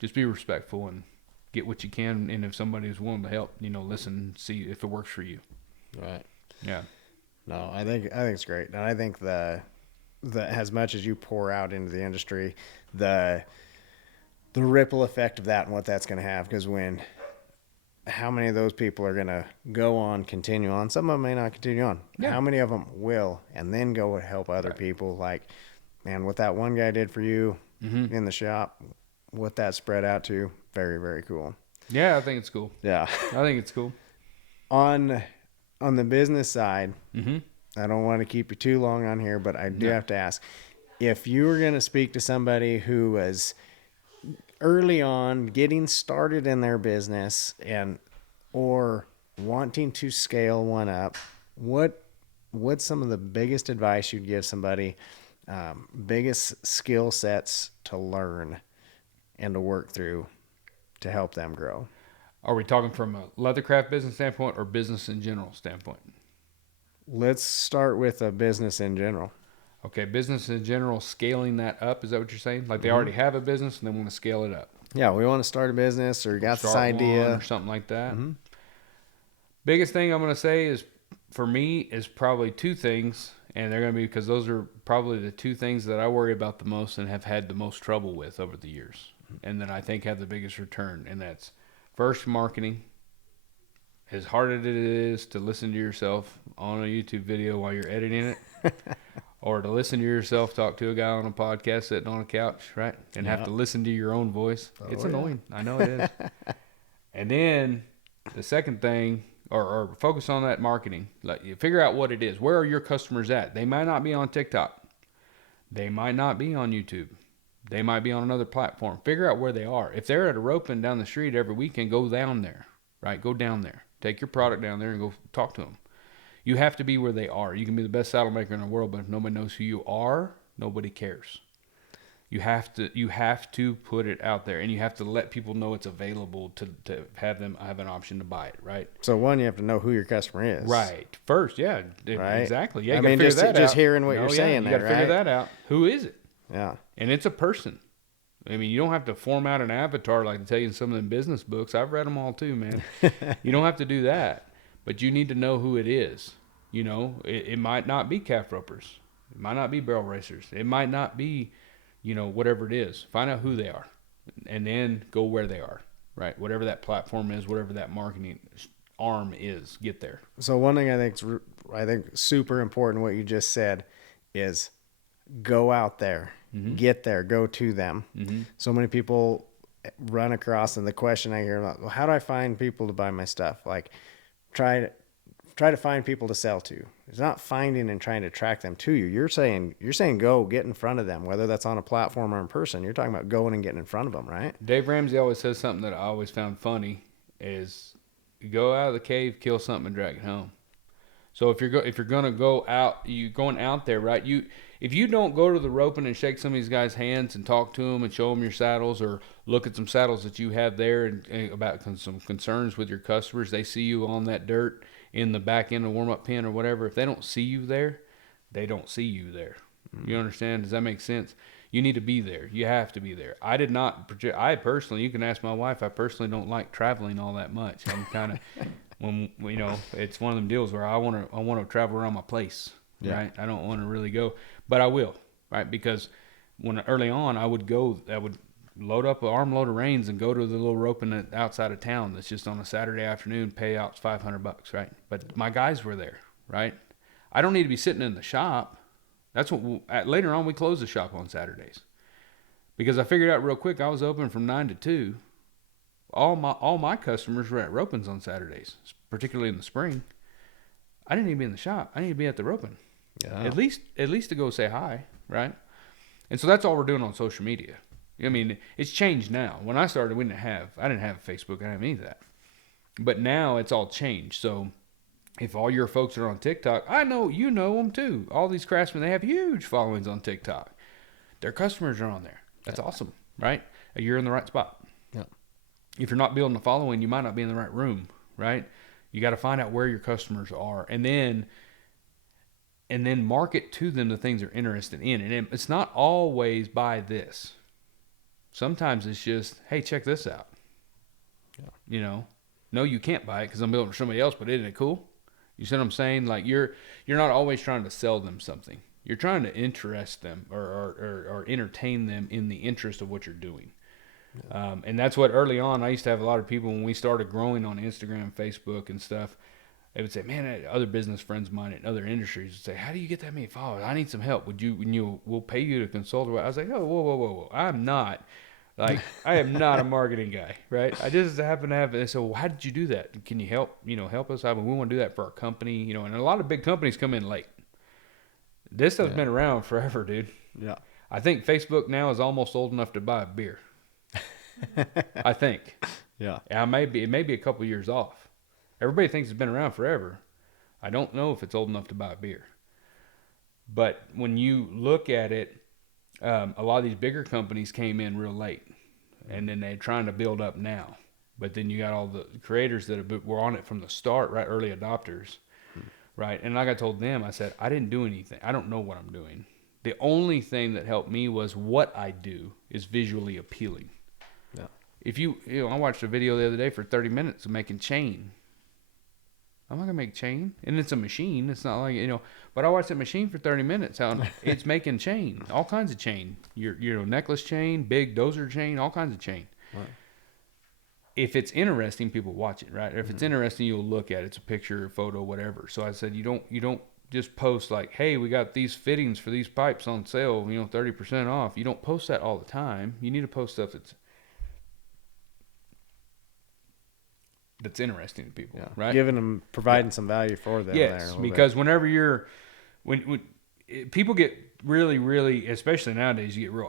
Just be respectful and get what you can, and if somebody is willing to help, listen, see if it works for you. Right. Yeah. No, I think it's great, and I think the as much as you pour out into the industry, the ripple effect of that and what that's going to have, because how many of those people are going to go on, continue on? Some of them may not continue on. Yeah. How many of them will, and then go help other people? Like, man, what that one guy did for you in the shop, what that spread out to, very, very cool. Yeah, I think it's cool. Yeah. I think it's cool. On the business side, I don't want to keep you too long on here, but I do have to ask, if you were going to speak to somebody who was early on getting started in their business or wanting to scale one up, what's some of the biggest advice you'd give somebody, biggest skill sets to learn and to work through to help them grow? Are we talking from a Leathercraft business standpoint or business in general standpoint? Let's start with a business in general. Okay, business in general, scaling that up. Is that what you're saying? Like they already have a business and they want to scale it up. Yeah, we want to start a business or got this idea or something like that. Biggest thing I'm going to say is, for me, is probably two things, and they're going to be, because those are probably the two things that I worry about the most and have had the most trouble with over the years, and that I think have the biggest return. And that's first, marketing. As hard as it is to listen to yourself on a YouTube video while you're editing it, or to listen to yourself talk to a guy on a podcast sitting on a couch, right? And have to listen to your own voice. It's annoying. I know it is. And then the second thing, or focus on that marketing. Like, you figure out what it is. Where are your customers at? They might not be on TikTok. They might not be on YouTube. They might be on another platform. Figure out where they are. If they're at a roping down the street every weekend, go down there, right? Go down there. Take your product down there and go talk to them. You have to be where they are. You can be the best saddle maker in the world, but if nobody knows who you are, nobody cares. You have to put it out there, and you have to let people know it's available to have them have an option to buy it, right? So one, you have to know who your customer is. Right. First, yeah. Right? Exactly. Yeah, I mean, just hearing what you're saying you there, got to figure that out. Who is it? Yeah. And it's a person. I mean, you don't have to form out an avatar like they tell you in some of them business books. I've read them all too, man. You don't have to do that, but you need to know who it is. It might not be calf ropers. It might not be barrel racers. It might not be, whatever it is. Find out who they are, and then go where they are, right? Whatever that platform is, whatever that marketing arm is, get there. So one thing I think super important, what you just said, is go out there, get there, go to them. So many people run across, and the question I hear, well, how do I find people to buy my stuff? Like, try to find people to sell to. It's not finding and trying to attract them to you. You're saying go get in front of them, whether that's on a platform or in person. You're talking about going and getting in front of them, right? Dave Ramsey always says something that I always found funny is you go out of the cave, kill something, and drag it home. So if you're gonna go out, you're going out there, right? If you don't go to the roping and shake some of these guys' hands and talk to them and show them your saddles or look at some saddles that you have there and about some concerns with your customers, they see you on that dirt in the back end of the warm-up pen or whatever. If they don't see you there, they don't see you there. You understand? Does that make sense? You need to be there. You have to be there. I personally, you can ask my wife, I personally don't like traveling all that much. I'm kind of, it's one of them deals where I want to travel around my place, right? I don't want to really go, but I will, right? Because when early on I would load up an armload of reins and go to the little roping outside of town that's just on a Saturday afternoon, pay out $500, right? But my guys were there, right? I don't need to be sitting in the shop. That's what later on we closed the shop on Saturdays because I figured out real quick I was open from 9 to 2. All my customers were at ropings on Saturdays, particularly in the spring. I didn't need to be in the shop. I need to be at the roping. Yeah. At least to go say hi, right? And so that's all we're doing on social media. I mean, it's changed now. When I started, I didn't have Facebook, I didn't have any of that. But now it's all changed. So if all your folks are on TikTok, I know you know them too. All these craftsmen, they have huge followings on TikTok. Their customers are on there. That's awesome, right? You're in the right spot. Yeah. If you're not building a following, you might not be in the right room, right? You got to find out where your customers are, and then market to them the things they're interested in. And it's not always buy this. Sometimes it's just, hey, check this out. Yeah. No, you can't buy it because I'm building for somebody else, but isn't it cool? You see what I'm saying? Like you're not always trying to sell them something. You're trying to interest them or entertain them in the interest of what you're doing. Yeah. And that's what early on, I used to have a lot of people when we started growing on Instagram, Facebook and stuff, they would say, man, other business friends of mine in other industries would say, how do you get that many followers? I need some help. We'll pay you to consult. I was like, oh, whoa. I'm not. Like, I am not a marketing guy, right? I just happen to have it. So how did you do that? Can you help us? We want to do that for our company, and a lot of big companies come in late. This has been around forever, dude. Yeah. I think Facebook now is almost old enough to buy a beer. I think. Yeah. It may be a couple years off. Everybody thinks it's been around forever. I don't know if it's old enough to buy a beer. But when you look at it, a lot of these bigger companies came in real late, and then they're trying to build up now. But then you got all the creators that were on it from the start, right? Early adopters, right? And like I told them, I said, I didn't do anything. I don't know what I'm doing. The only thing that helped me was what I do is visually appealing. Yeah. If I watched a video the other day for 30 minutes of making chain. I'm not going to make chain. And it's a machine. It's not like, but I watched that machine for 30 minutes. How it's making chain, all kinds of chain. Your necklace chain, big dozer chain, all kinds of chain. Right. If it's interesting, people watch it, right? If it's interesting, you'll look at it. It's a picture, a photo, whatever. So I said, you don't just post like, hey, we got these fittings for these pipes on sale, 30% off. You don't post that all the time. You need to post stuff that's interesting to people, right? Providing some value for them. Yes, there because whenever when people get really, really, especially nowadays, you get real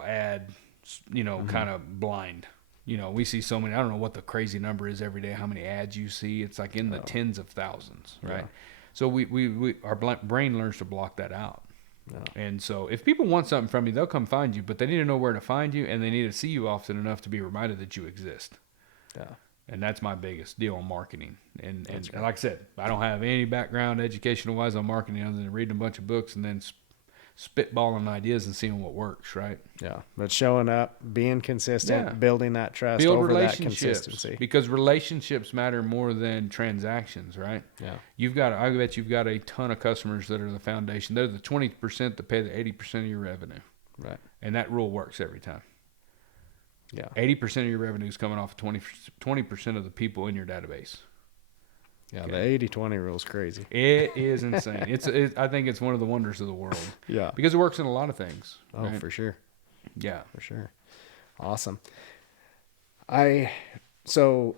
kind of blind. We see so many, I don't know what the crazy number is every day, how many ads you see. It's like in the tens of thousands, right? Yeah. So our brain learns to block that out. Yeah. And so if people want something from you, they'll come find you, but they need to know where to find you, and they need to see you often enough to be reminded that you exist. Yeah. And that's my biggest deal on marketing. And like I said, I don't have any background educational-wise on marketing other than reading a bunch of books and then spitballing ideas and seeing what works, right? Yeah, but showing up, being consistent, building that trust, over that consistency. Because relationships matter more than transactions, right? Yeah. I bet you've got a ton of customers that are the foundation. They're the 20% that pay the 80% of your revenue. Right. And that rule works every time. Yeah, 80% of your revenue is coming off of 20% of the people in your database. Yeah, okay. The 80-20 rule is crazy. It is insane. I think it's one of the wonders of the world. Yeah, because it works in a lot of things. Oh, right? For sure. Yeah, for sure. Awesome. So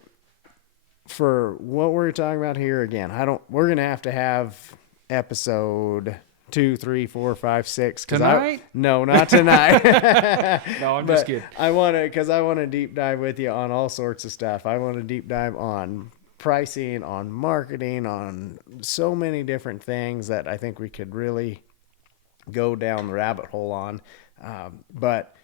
for what we're talking about here again, we're going to have episode 2, 3, 4, 5, 6. Tonight? No, not tonight. No, I'm just kidding. I want to deep dive with you on all sorts of stuff. I want to deep dive on pricing, on marketing, on so many different things that I think we could really go down the rabbit hole on. But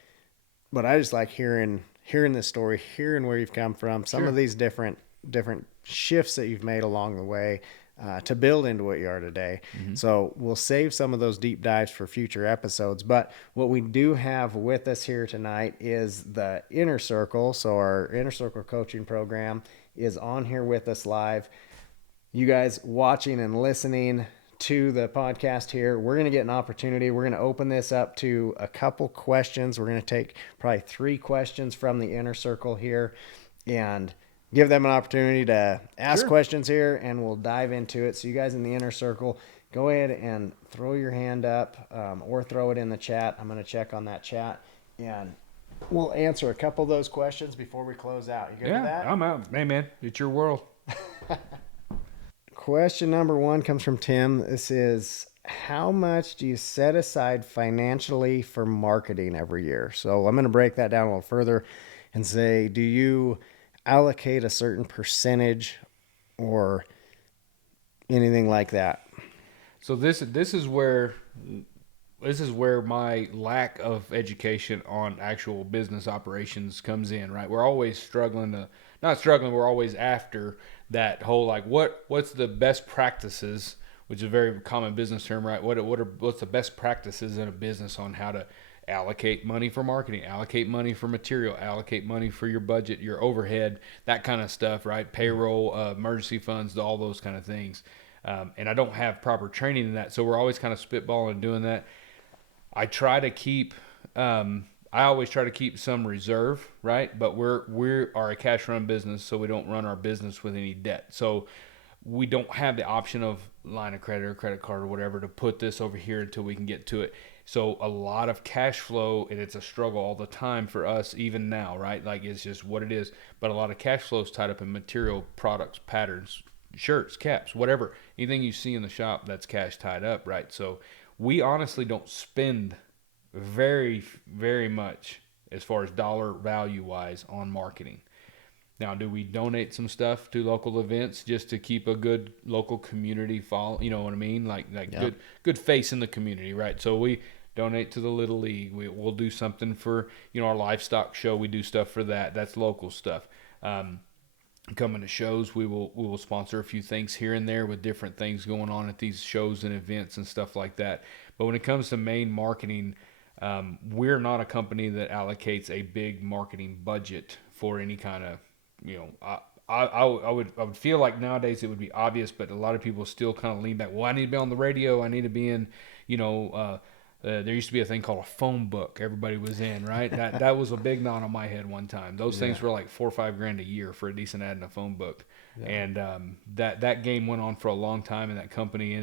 I just like hearing this story, hearing where you've come from, some of these different shifts that you've made along the way to build into what you are today. Mm-hmm. So we'll save some of those deep dives for future episodes. But what we do have with us here tonight is the Inner Circle. So our Inner Circle coaching program is on here with us live. You guys watching and listening to the podcast here, we're going to get an opportunity. We're going to open this up to a couple questions. We're going to take probably 3 questions from the Inner Circle here and give them an opportunity to ask questions here, and we'll dive into it. So you guys in the Inner Circle, go ahead and throw your hand up or throw it in the chat. I'm going to check on that chat, and we'll answer a couple of those questions before we close out. You good with that? I'm out. Hey, man, it's your world. Question number 1 comes from Tim. This is, how much do you set aside financially for marketing every year? So I'm going to break that down a little further and say, do you allocate a certain percentage or anything like that? So this is where my lack of education on actual business operations comes in, right? We're always we're always after that whole, like, what's the best practices, which is a very common business term, right? What's the best practices in a business on how to allocate money for marketing, allocate money for material, allocate money for your budget, your overhead, that kind of stuff, right? Payroll, emergency funds, all those kind of things. And I don't have proper training in that. So we're always kind of spitballing doing that. I always try to keep some reserve, right? But we are a cash run business, so we don't run our business with any debt. So we don't have the option of line of credit or credit card or whatever to put this over here until we can get to it. So a lot of cash flow, and it's a struggle all the time for us, even now, right? Like, it's just what it is. But a lot of cash flow is tied up in material products, patterns, shirts, caps, whatever. Anything you see in the shop, that's cash tied up, right? So we honestly don't spend very, very much as far as dollar value wise on marketing. Now, do we donate some stuff to local events just to keep a good local community follow? You know what I mean? Like good face in the community, right? So we donate to the Little League. We'll do something for, our livestock show. We do stuff for that. That's local stuff. Coming to shows, we will sponsor a few things here and there with different things going on at these shows and events and stuff like that. But when it comes to main marketing, we're not a company that allocates a big marketing budget for any kind of, I would feel like nowadays it would be obvious, but a lot of people still kind of lean back. Well, I need to be on the radio. I need to be in, there used to be a thing called a phone book. Everybody was in, right? That was a big knot on my head one time. Those things were like $4 or $5 grand a year for a decent ad in a phone book. Yeah. And that game went on for a long time, and that company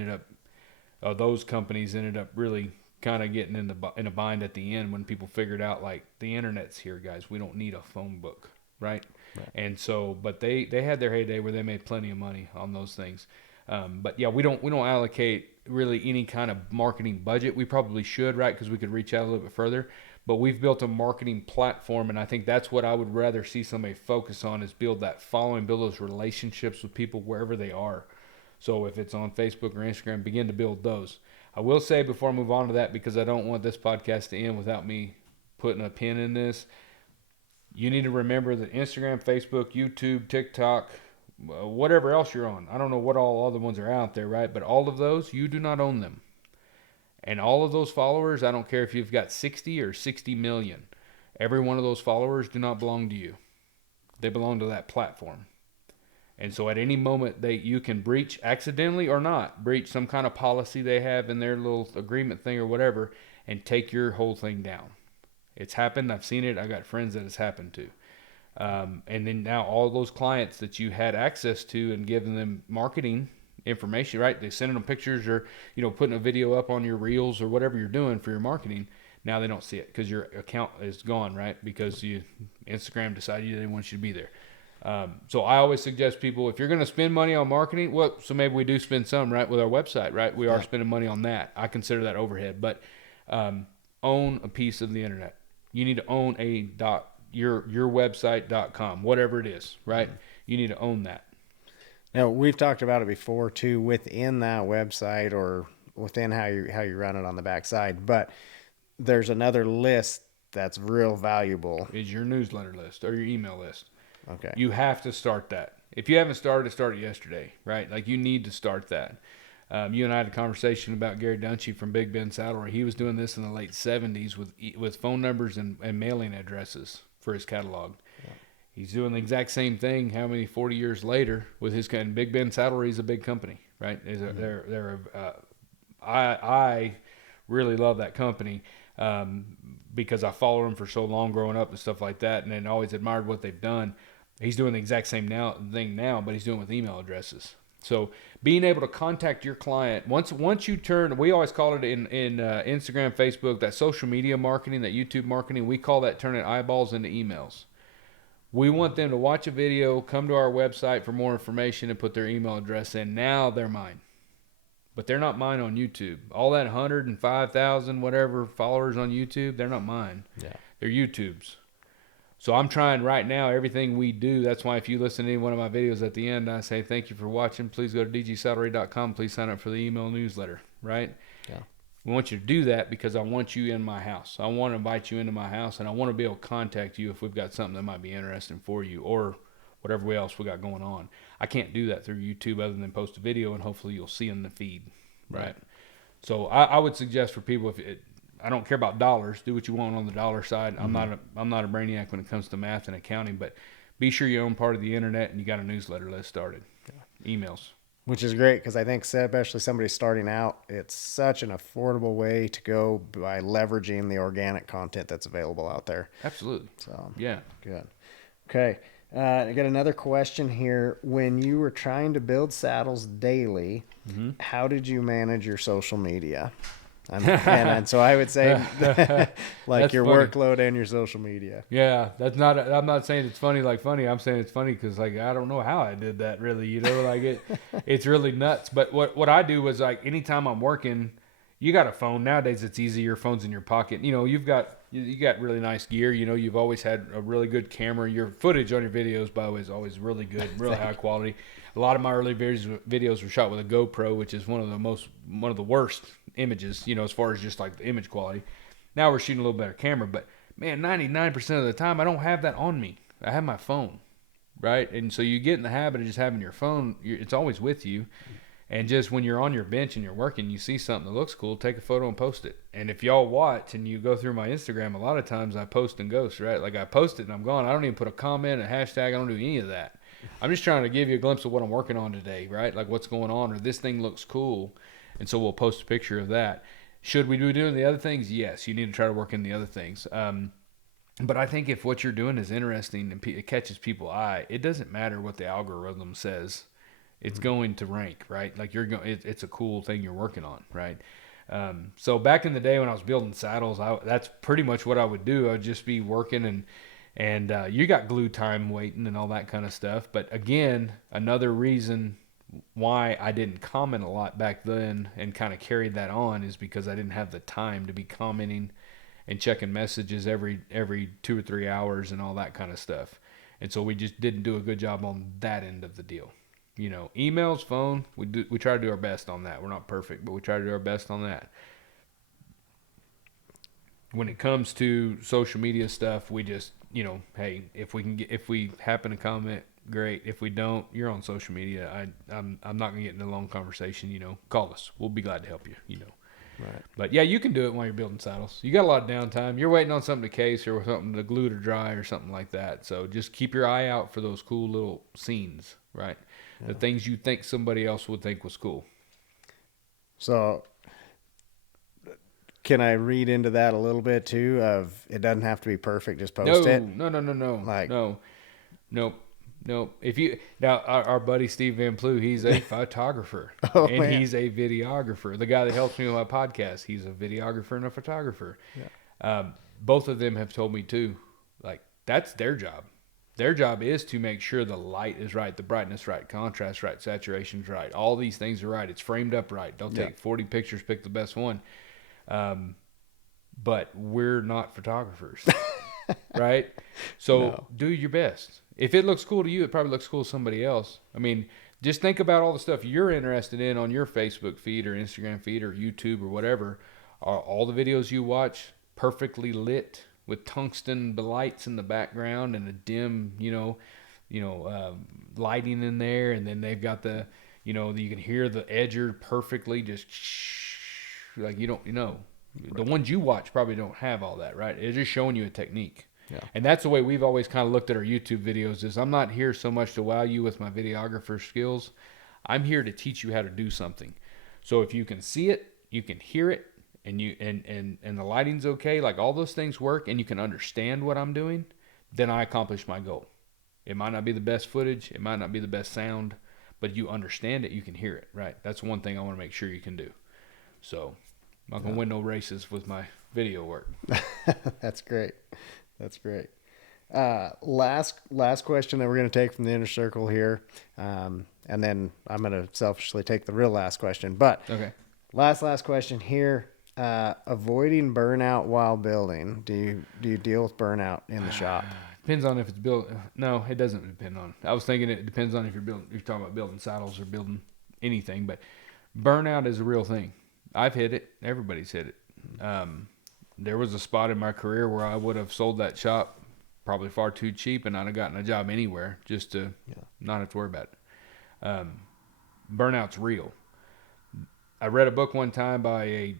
those companies ended up really kind of getting in a bind at the end when people figured out, like, the internet's here, guys. We don't need a phone book, right? And so, but they had their heyday where they made plenty of money on those things. But yeah, we don't allocate really any kind of marketing budget. We probably should, right? Because we could reach out a little bit further. But we've built a marketing platform, and I think that's what I would rather see somebody focus on, is build that following, build those relationships with people wherever they are. So if it's on Facebook or Instagram, begin to build those. I will say, before I move on to that, because I don't want this podcast to end without me putting a pin in this, you need to remember that Instagram, Facebook, YouTube, TikTok, whatever else you're on, I don't know what all other ones are out there, right? But all of those, you do not own them. And all of those followers, I don't care if you've got 60 or 60 million, every one of those followers do not belong to you. They belong to that platform. And so at any moment, you can breach, accidentally or not, breach some kind of policy they have in their little agreement thing or whatever, and take your whole thing down. It's happened. I've seen it. I got friends that it's happened to. And then now all those clients that you had access to and giving them marketing information, right? They sending them pictures or, putting a video up on your reels or whatever you're doing for your marketing. Now they don't see it because your account is gone, right? Because Instagram decided they didn't want you to be there. So I always suggest people, if you're going to spend money on marketing, so maybe we do spend some, right, with our website, right? We are spending money on that. I consider that overhead, but own a piece of the internet. You need to own your website.com, whatever it is, right? You need to own that. Now, we've talked about it before too, within that website or within how you run it on the backside, but there's another list that's real valuable. Is your newsletter list or your email list. Okay. You have to start that. If you haven't started, start it yesterday, right? Like, you need to start that. You and I had a conversation about Gary Dunshee from Big Ben Saddlery. He was doing this in the late 70s with phone numbers and mailing addresses for his catalog. Yeah. He's doing the exact same thing. 40 years later with his and Big Ben Saddlery is a big company, right? I really love that company because I followed them for so long growing up and stuff like that, and then always admired what they've done. He's doing the exact same thing now, but he's doing it with email addresses. So being able to contact your client, once you turn, we always call it in Instagram, Facebook, that social media marketing, that YouTube marketing, we call that turning eyeballs into emails. We want them to watch a video, come to our website for more information, and put their email address in. Now they're mine. But they're not mine on YouTube. All that 105,000 whatever followers on YouTube, they're not mine. Yeah. They're YouTube's. So I'm trying right now, everything we do. That's why if you listen to any one of my videos at the end, I say, thank you for watching. Please go to dgsaddlery.com. Please sign up for the email newsletter, right? Yeah. We want you to do that because I want you in my house. I want to invite you into my house, and I want to be able to contact you if we've got something that might be interesting for you or whatever else we got going on. I can't do that through YouTube other than post a video, and hopefully you'll see in the feed, right? So I would suggest for people, I don't care about dollars. Do what you want on the dollar side. I'm not a brainiac when it comes to math and accounting, but be sure you own part of the internet and you got a newsletter list started. Yeah. Emails. Which is great because I think especially somebody starting out, it's such an affordable way to go by leveraging the organic content that's available out there. Absolutely. So yeah. Good. Okay. I got another question here. When you were trying to build saddles daily, how did you manage your social media? And so I would say like your funny workload and your social media. Yeah, I'm not saying it's funny like funny. I'm saying it's funny because like I don't know how I did that really. You know, like it's really nuts. But what I do is like anytime I'm working, you got a phone nowadays. It's easy. Your phone's in your pocket. You know, you got really nice gear. You know, you've always had a really good camera. Your footage on your videos, by the way, is always really good, really high quality. A lot of my early videos were shot with a GoPro, which is one of the worst images, you know, as far as just like the image quality. Now we're shooting a little better camera, but man, 99% of the time I don't have that on me. I have my phone, right? And so you get in the habit of just having your phone. It's always with you. And just when you're on your bench and you're working, you see something that looks cool, take a photo and post it. And if y'all watch and you go through my Instagram, a lot of times I post and ghost, right? Like I post it and I'm gone. I don't even put a comment, a hashtag. I don't do any of that. I'm just trying to give you a glimpse of what I'm working on today, right? Like what's going on, or this thing looks cool. And so we'll post a picture of that. Should we be doing the other things? Yes, you need to try to work in the other things. But I think if what you're doing is interesting and it catches people's eye, it doesn't matter what the algorithm says. It's going to rank, right? Like it's a cool thing you're working on, right? So back in the day when I was building saddles, that's pretty much what I would do. I'd just be working and you got glue time waiting and all that kind of stuff. But again, another reason why I didn't comment a lot back then and kind of carried that on is because I didn't have the time to be commenting and checking messages every 2 or 3 hours and all that kind of stuff. And so we just didn't do a good job on that end of the deal. You know, emails, phone, we try to do our best on that. We're not perfect, but we try to do our best on that. When it comes to social media stuff, we just, you know, hey, if we happen to comment, great. If we don't, you're on social media. I'm not gonna get into a long conversation. You know, call us. We'll be glad to help you. You know, right. But yeah, you can do it while you're building saddles. You got a lot of downtime. You're waiting on something to case or something to glue to dry or something like that. So just keep your eye out for those cool little scenes, right? Yeah. The things you think somebody else would think was cool. So can I read into that a little bit too? Of it doesn't have to be perfect. Just post it. No. Like Nope. If you now, our buddy Steve Van Plu, he's a photographer and he's a videographer. The guy that helps me with my podcast, he's a videographer and a photographer. Yeah. Both of them have told me too, like that's their job. Their job is to make sure the light is right, the brightness right, contrast right, saturation's right. All these things are right. It's framed up right. Don't take 40 pictures, pick the best one. But we're not photographers, right? So do your best. If it looks cool to you, it probably looks cool to somebody else. I mean, just think about all the stuff you're interested in on your Facebook feed or Instagram feed or YouTube or whatever. Are all the videos you watch perfectly lit with tungsten lights in the background and a dim, lighting in there, and then they've got the, you can hear the edger perfectly, just like the ones you watch probably don't have all that, right? It's just showing you a technique. Yeah. And that's the way we've always kind of looked at our YouTube videos. Is I'm not here so much to wow you with my videographer skills. I'm here to teach you how to do something. So if you can see it, you can hear it, and the lighting's okay, like all those things work, and you can understand what I'm doing, then I accomplished my goal. It might not be the best footage, it might not be the best sound, but you understand it, you can hear it, right? That's one thing I want to make sure you can do. So I'm not going to win no races with my video work. That's great. That's great. Last question that we're going to take from the inner circle here, and then I'm going to selfishly take the real last question. But okay, last question here. Avoiding burnout while building. Do you deal with burnout in the shop? Depends on if it's built. No, it doesn't depend on. I was thinking it depends on if you're talking about building saddles or building anything, but burnout is a real thing. I've hit it. Everybody's hit it. There was a spot in my career where I would have sold that shop probably far too cheap, and I'd have gotten a job anywhere just to not have to worry about it. Burnout's real. I read a book one time by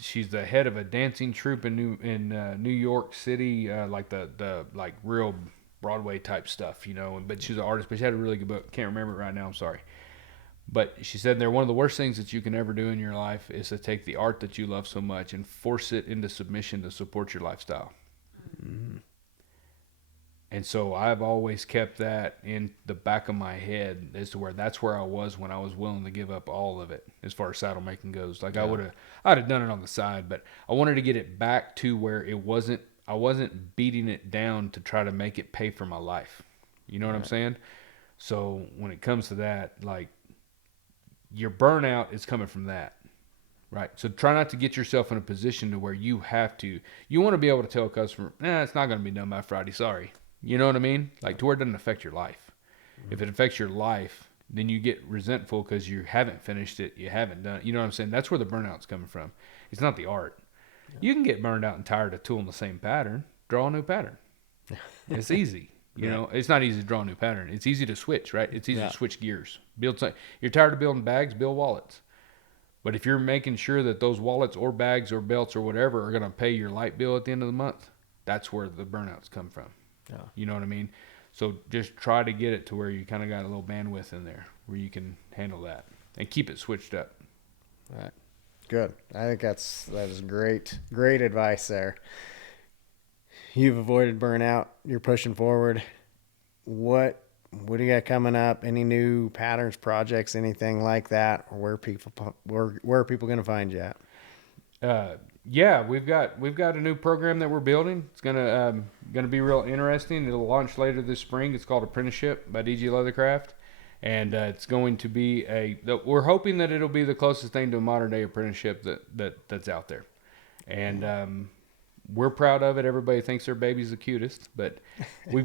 she's the head of a dancing troupe in New York City, like the like real Broadway type stuff, but she's an artist, but she had a really good book. Can't remember it right now. I'm sorry. But she said one of the worst things that you can ever do in your life is to take the art that you love so much and force it into submission to support your lifestyle. Mm-hmm. And so I've always kept that in the back of my head as to where that's where I was when I was willing to give up all of it as far as saddle making goes. Like I'd have done it on the side, but I wanted to get it back to where I wasn't beating it down to try to make it pay for my life. You know what I'm saying? So when it comes to that, like, your burnout is coming from that, right? So try not to get yourself in a position to where you want to be able to tell a customer, it's not going to be done by Friday, sorry. You know what I mean? Like, to where it doesn't affect your life. Mm-hmm. If it affects your life, then you get resentful because you haven't finished it, you haven't done it. You know what I'm saying? That's where the burnout's coming from. It's not the art. Yeah. You can get burned out and tired of tooling the same pattern. Draw a new pattern. It's easy. It's not easy to draw a new pattern. It's easy to switch, right? It's easy to switch gears. You're tired of building bags, build wallets. But if you're making sure that those wallets or bags or belts or whatever are going to pay your light bill at the end of the month, that's where the burnouts come from. Yeah. You know what I mean? So just try to get it to where you kind of got a little bandwidth in there where you can handle that and keep it switched up. All right. Good. I think that is great advice there. You've avoided burnout. You're pushing forward. What do you got coming up? Any new patterns, projects, anything like that? Or where are people going to find you at? Yeah, we've got a new program that we're building. It's gonna be real interesting. It'll launch later this spring. It's called Apprenticeship by DG Leathercraft, and it's going to be we're hoping that it'll be the closest thing to a modern day apprenticeship that's out there, and we're proud of it. Everybody thinks their baby's the cutest, but we're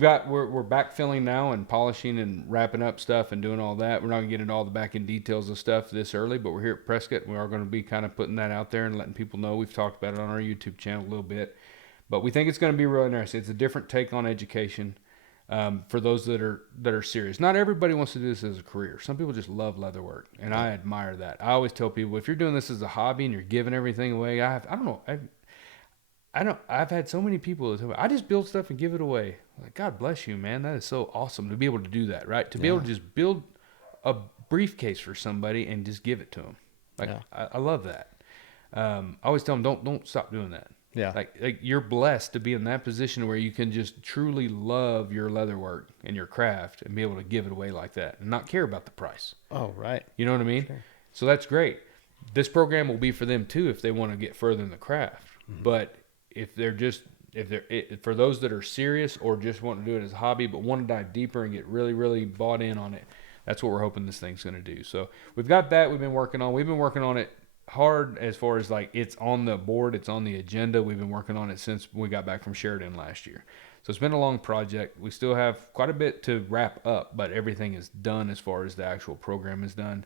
backfilling now and polishing and wrapping up stuff and doing all that. We're not gonna get into all the back end details of stuff this early, but we're here at Prescott. We are going to be kind of putting that out there and letting people know. We've talked about it on our YouTube channel a little bit, but we think it's going to be really interesting. It's a different take on education for those that are serious. Not everybody wants to do this as a career. Some people just love leather work, and I admire that. I always tell people, if you're doing this as a hobby and you're giving everything away, I've had so many people that tell me, I just build stuff and give it away. Like, God bless you, man. That is so awesome to be able to do that, right? To be able to just build a briefcase for somebody and just give it to them. Like, I love that. I always tell them, don't stop doing that. Yeah. Like you're blessed to be in that position where you can just truly love your leather work and your craft and be able to give it away like that and not care about the price. Oh, right. You know what I mean? Sure. So that's great. This program will be for them too if they want to get further in the craft. Mm-hmm. But for those that are serious or just want to do it as a hobby but want to dive deeper and get really, really bought in on it, that's what we're hoping this thing's going to do. So we've got that we've been working on it hard as far as like it's on the board, it's on the agenda. We've been working on it since we got back from Sheridan last year. So it's been a long project. We still have quite a bit to wrap up, but everything is done as far as the actual program is done.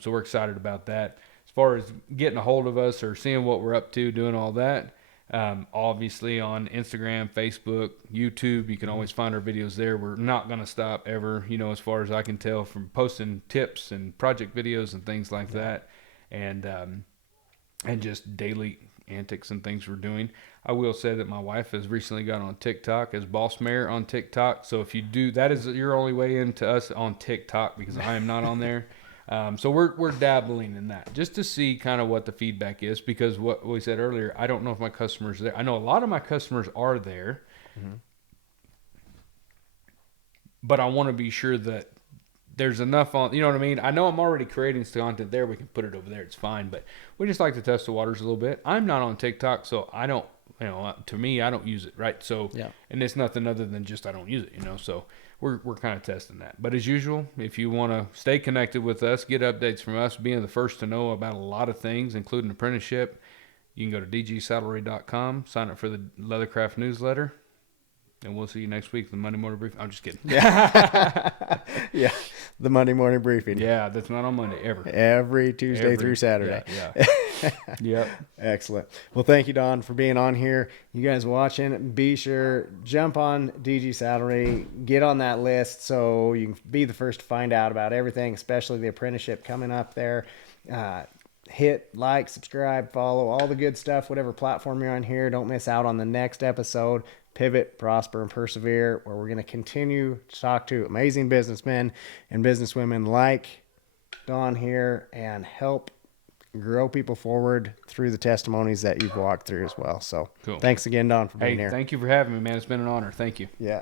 So we're excited about that. As far as getting a hold of us or seeing what we're up to, doing all that, obviously on Instagram, Facebook, YouTube, you can always find our videos there. We're not going to stop ever, as far as I can tell, from posting tips and project videos and things like that. And just daily antics and things we're doing. I will say that my wife has recently got on TikTok as Boss Mayor on TikTok. So if you do, that is your only way into us on TikTok, because I am not on there. So we're dabbling in that just to see kind of what the feedback is, because what we said earlier, I don't know if my customers are there. I know a lot of my customers are there, but I want to be sure that there's enough on, you know what I mean? I know I'm already creating content there. We can put it over there. It's fine. But we just like to test the waters a little bit. I'm not on TikTok, so I don't, to me, I don't use it, right? So, and it's nothing other than just I don't use it, so we're kind of testing that. But as usual, if you want to stay connected with us, get updates from us, being the first to know about a lot of things, including apprenticeship, you can go to dgsaddlery.com, sign up for the Leathercraft newsletter. And we'll see you next week, the Monday morning briefing. I'm just kidding. Yeah. The Monday morning briefing. Yeah, that's not on Monday, ever. Every Tuesday through Saturday. Yeah. Yep. Excellent. Well, thank you, Don, for being on here. You guys watching, be sure, jump on DG Salary, get on that list so you can be the first to find out about everything, especially the apprenticeship coming up there. Hit like, subscribe, follow, all the good stuff, whatever platform you're on here. Don't miss out on the next episode. Pivot, Prosper, and Persevere, where we're going to continue to talk to amazing businessmen and businesswomen like Don here and help grow people forward through the testimonies that you've walked through as well. So cool. Thanks again, Don, for being here. Thank you for having me, man. It's been an honor. Thank you. Yeah.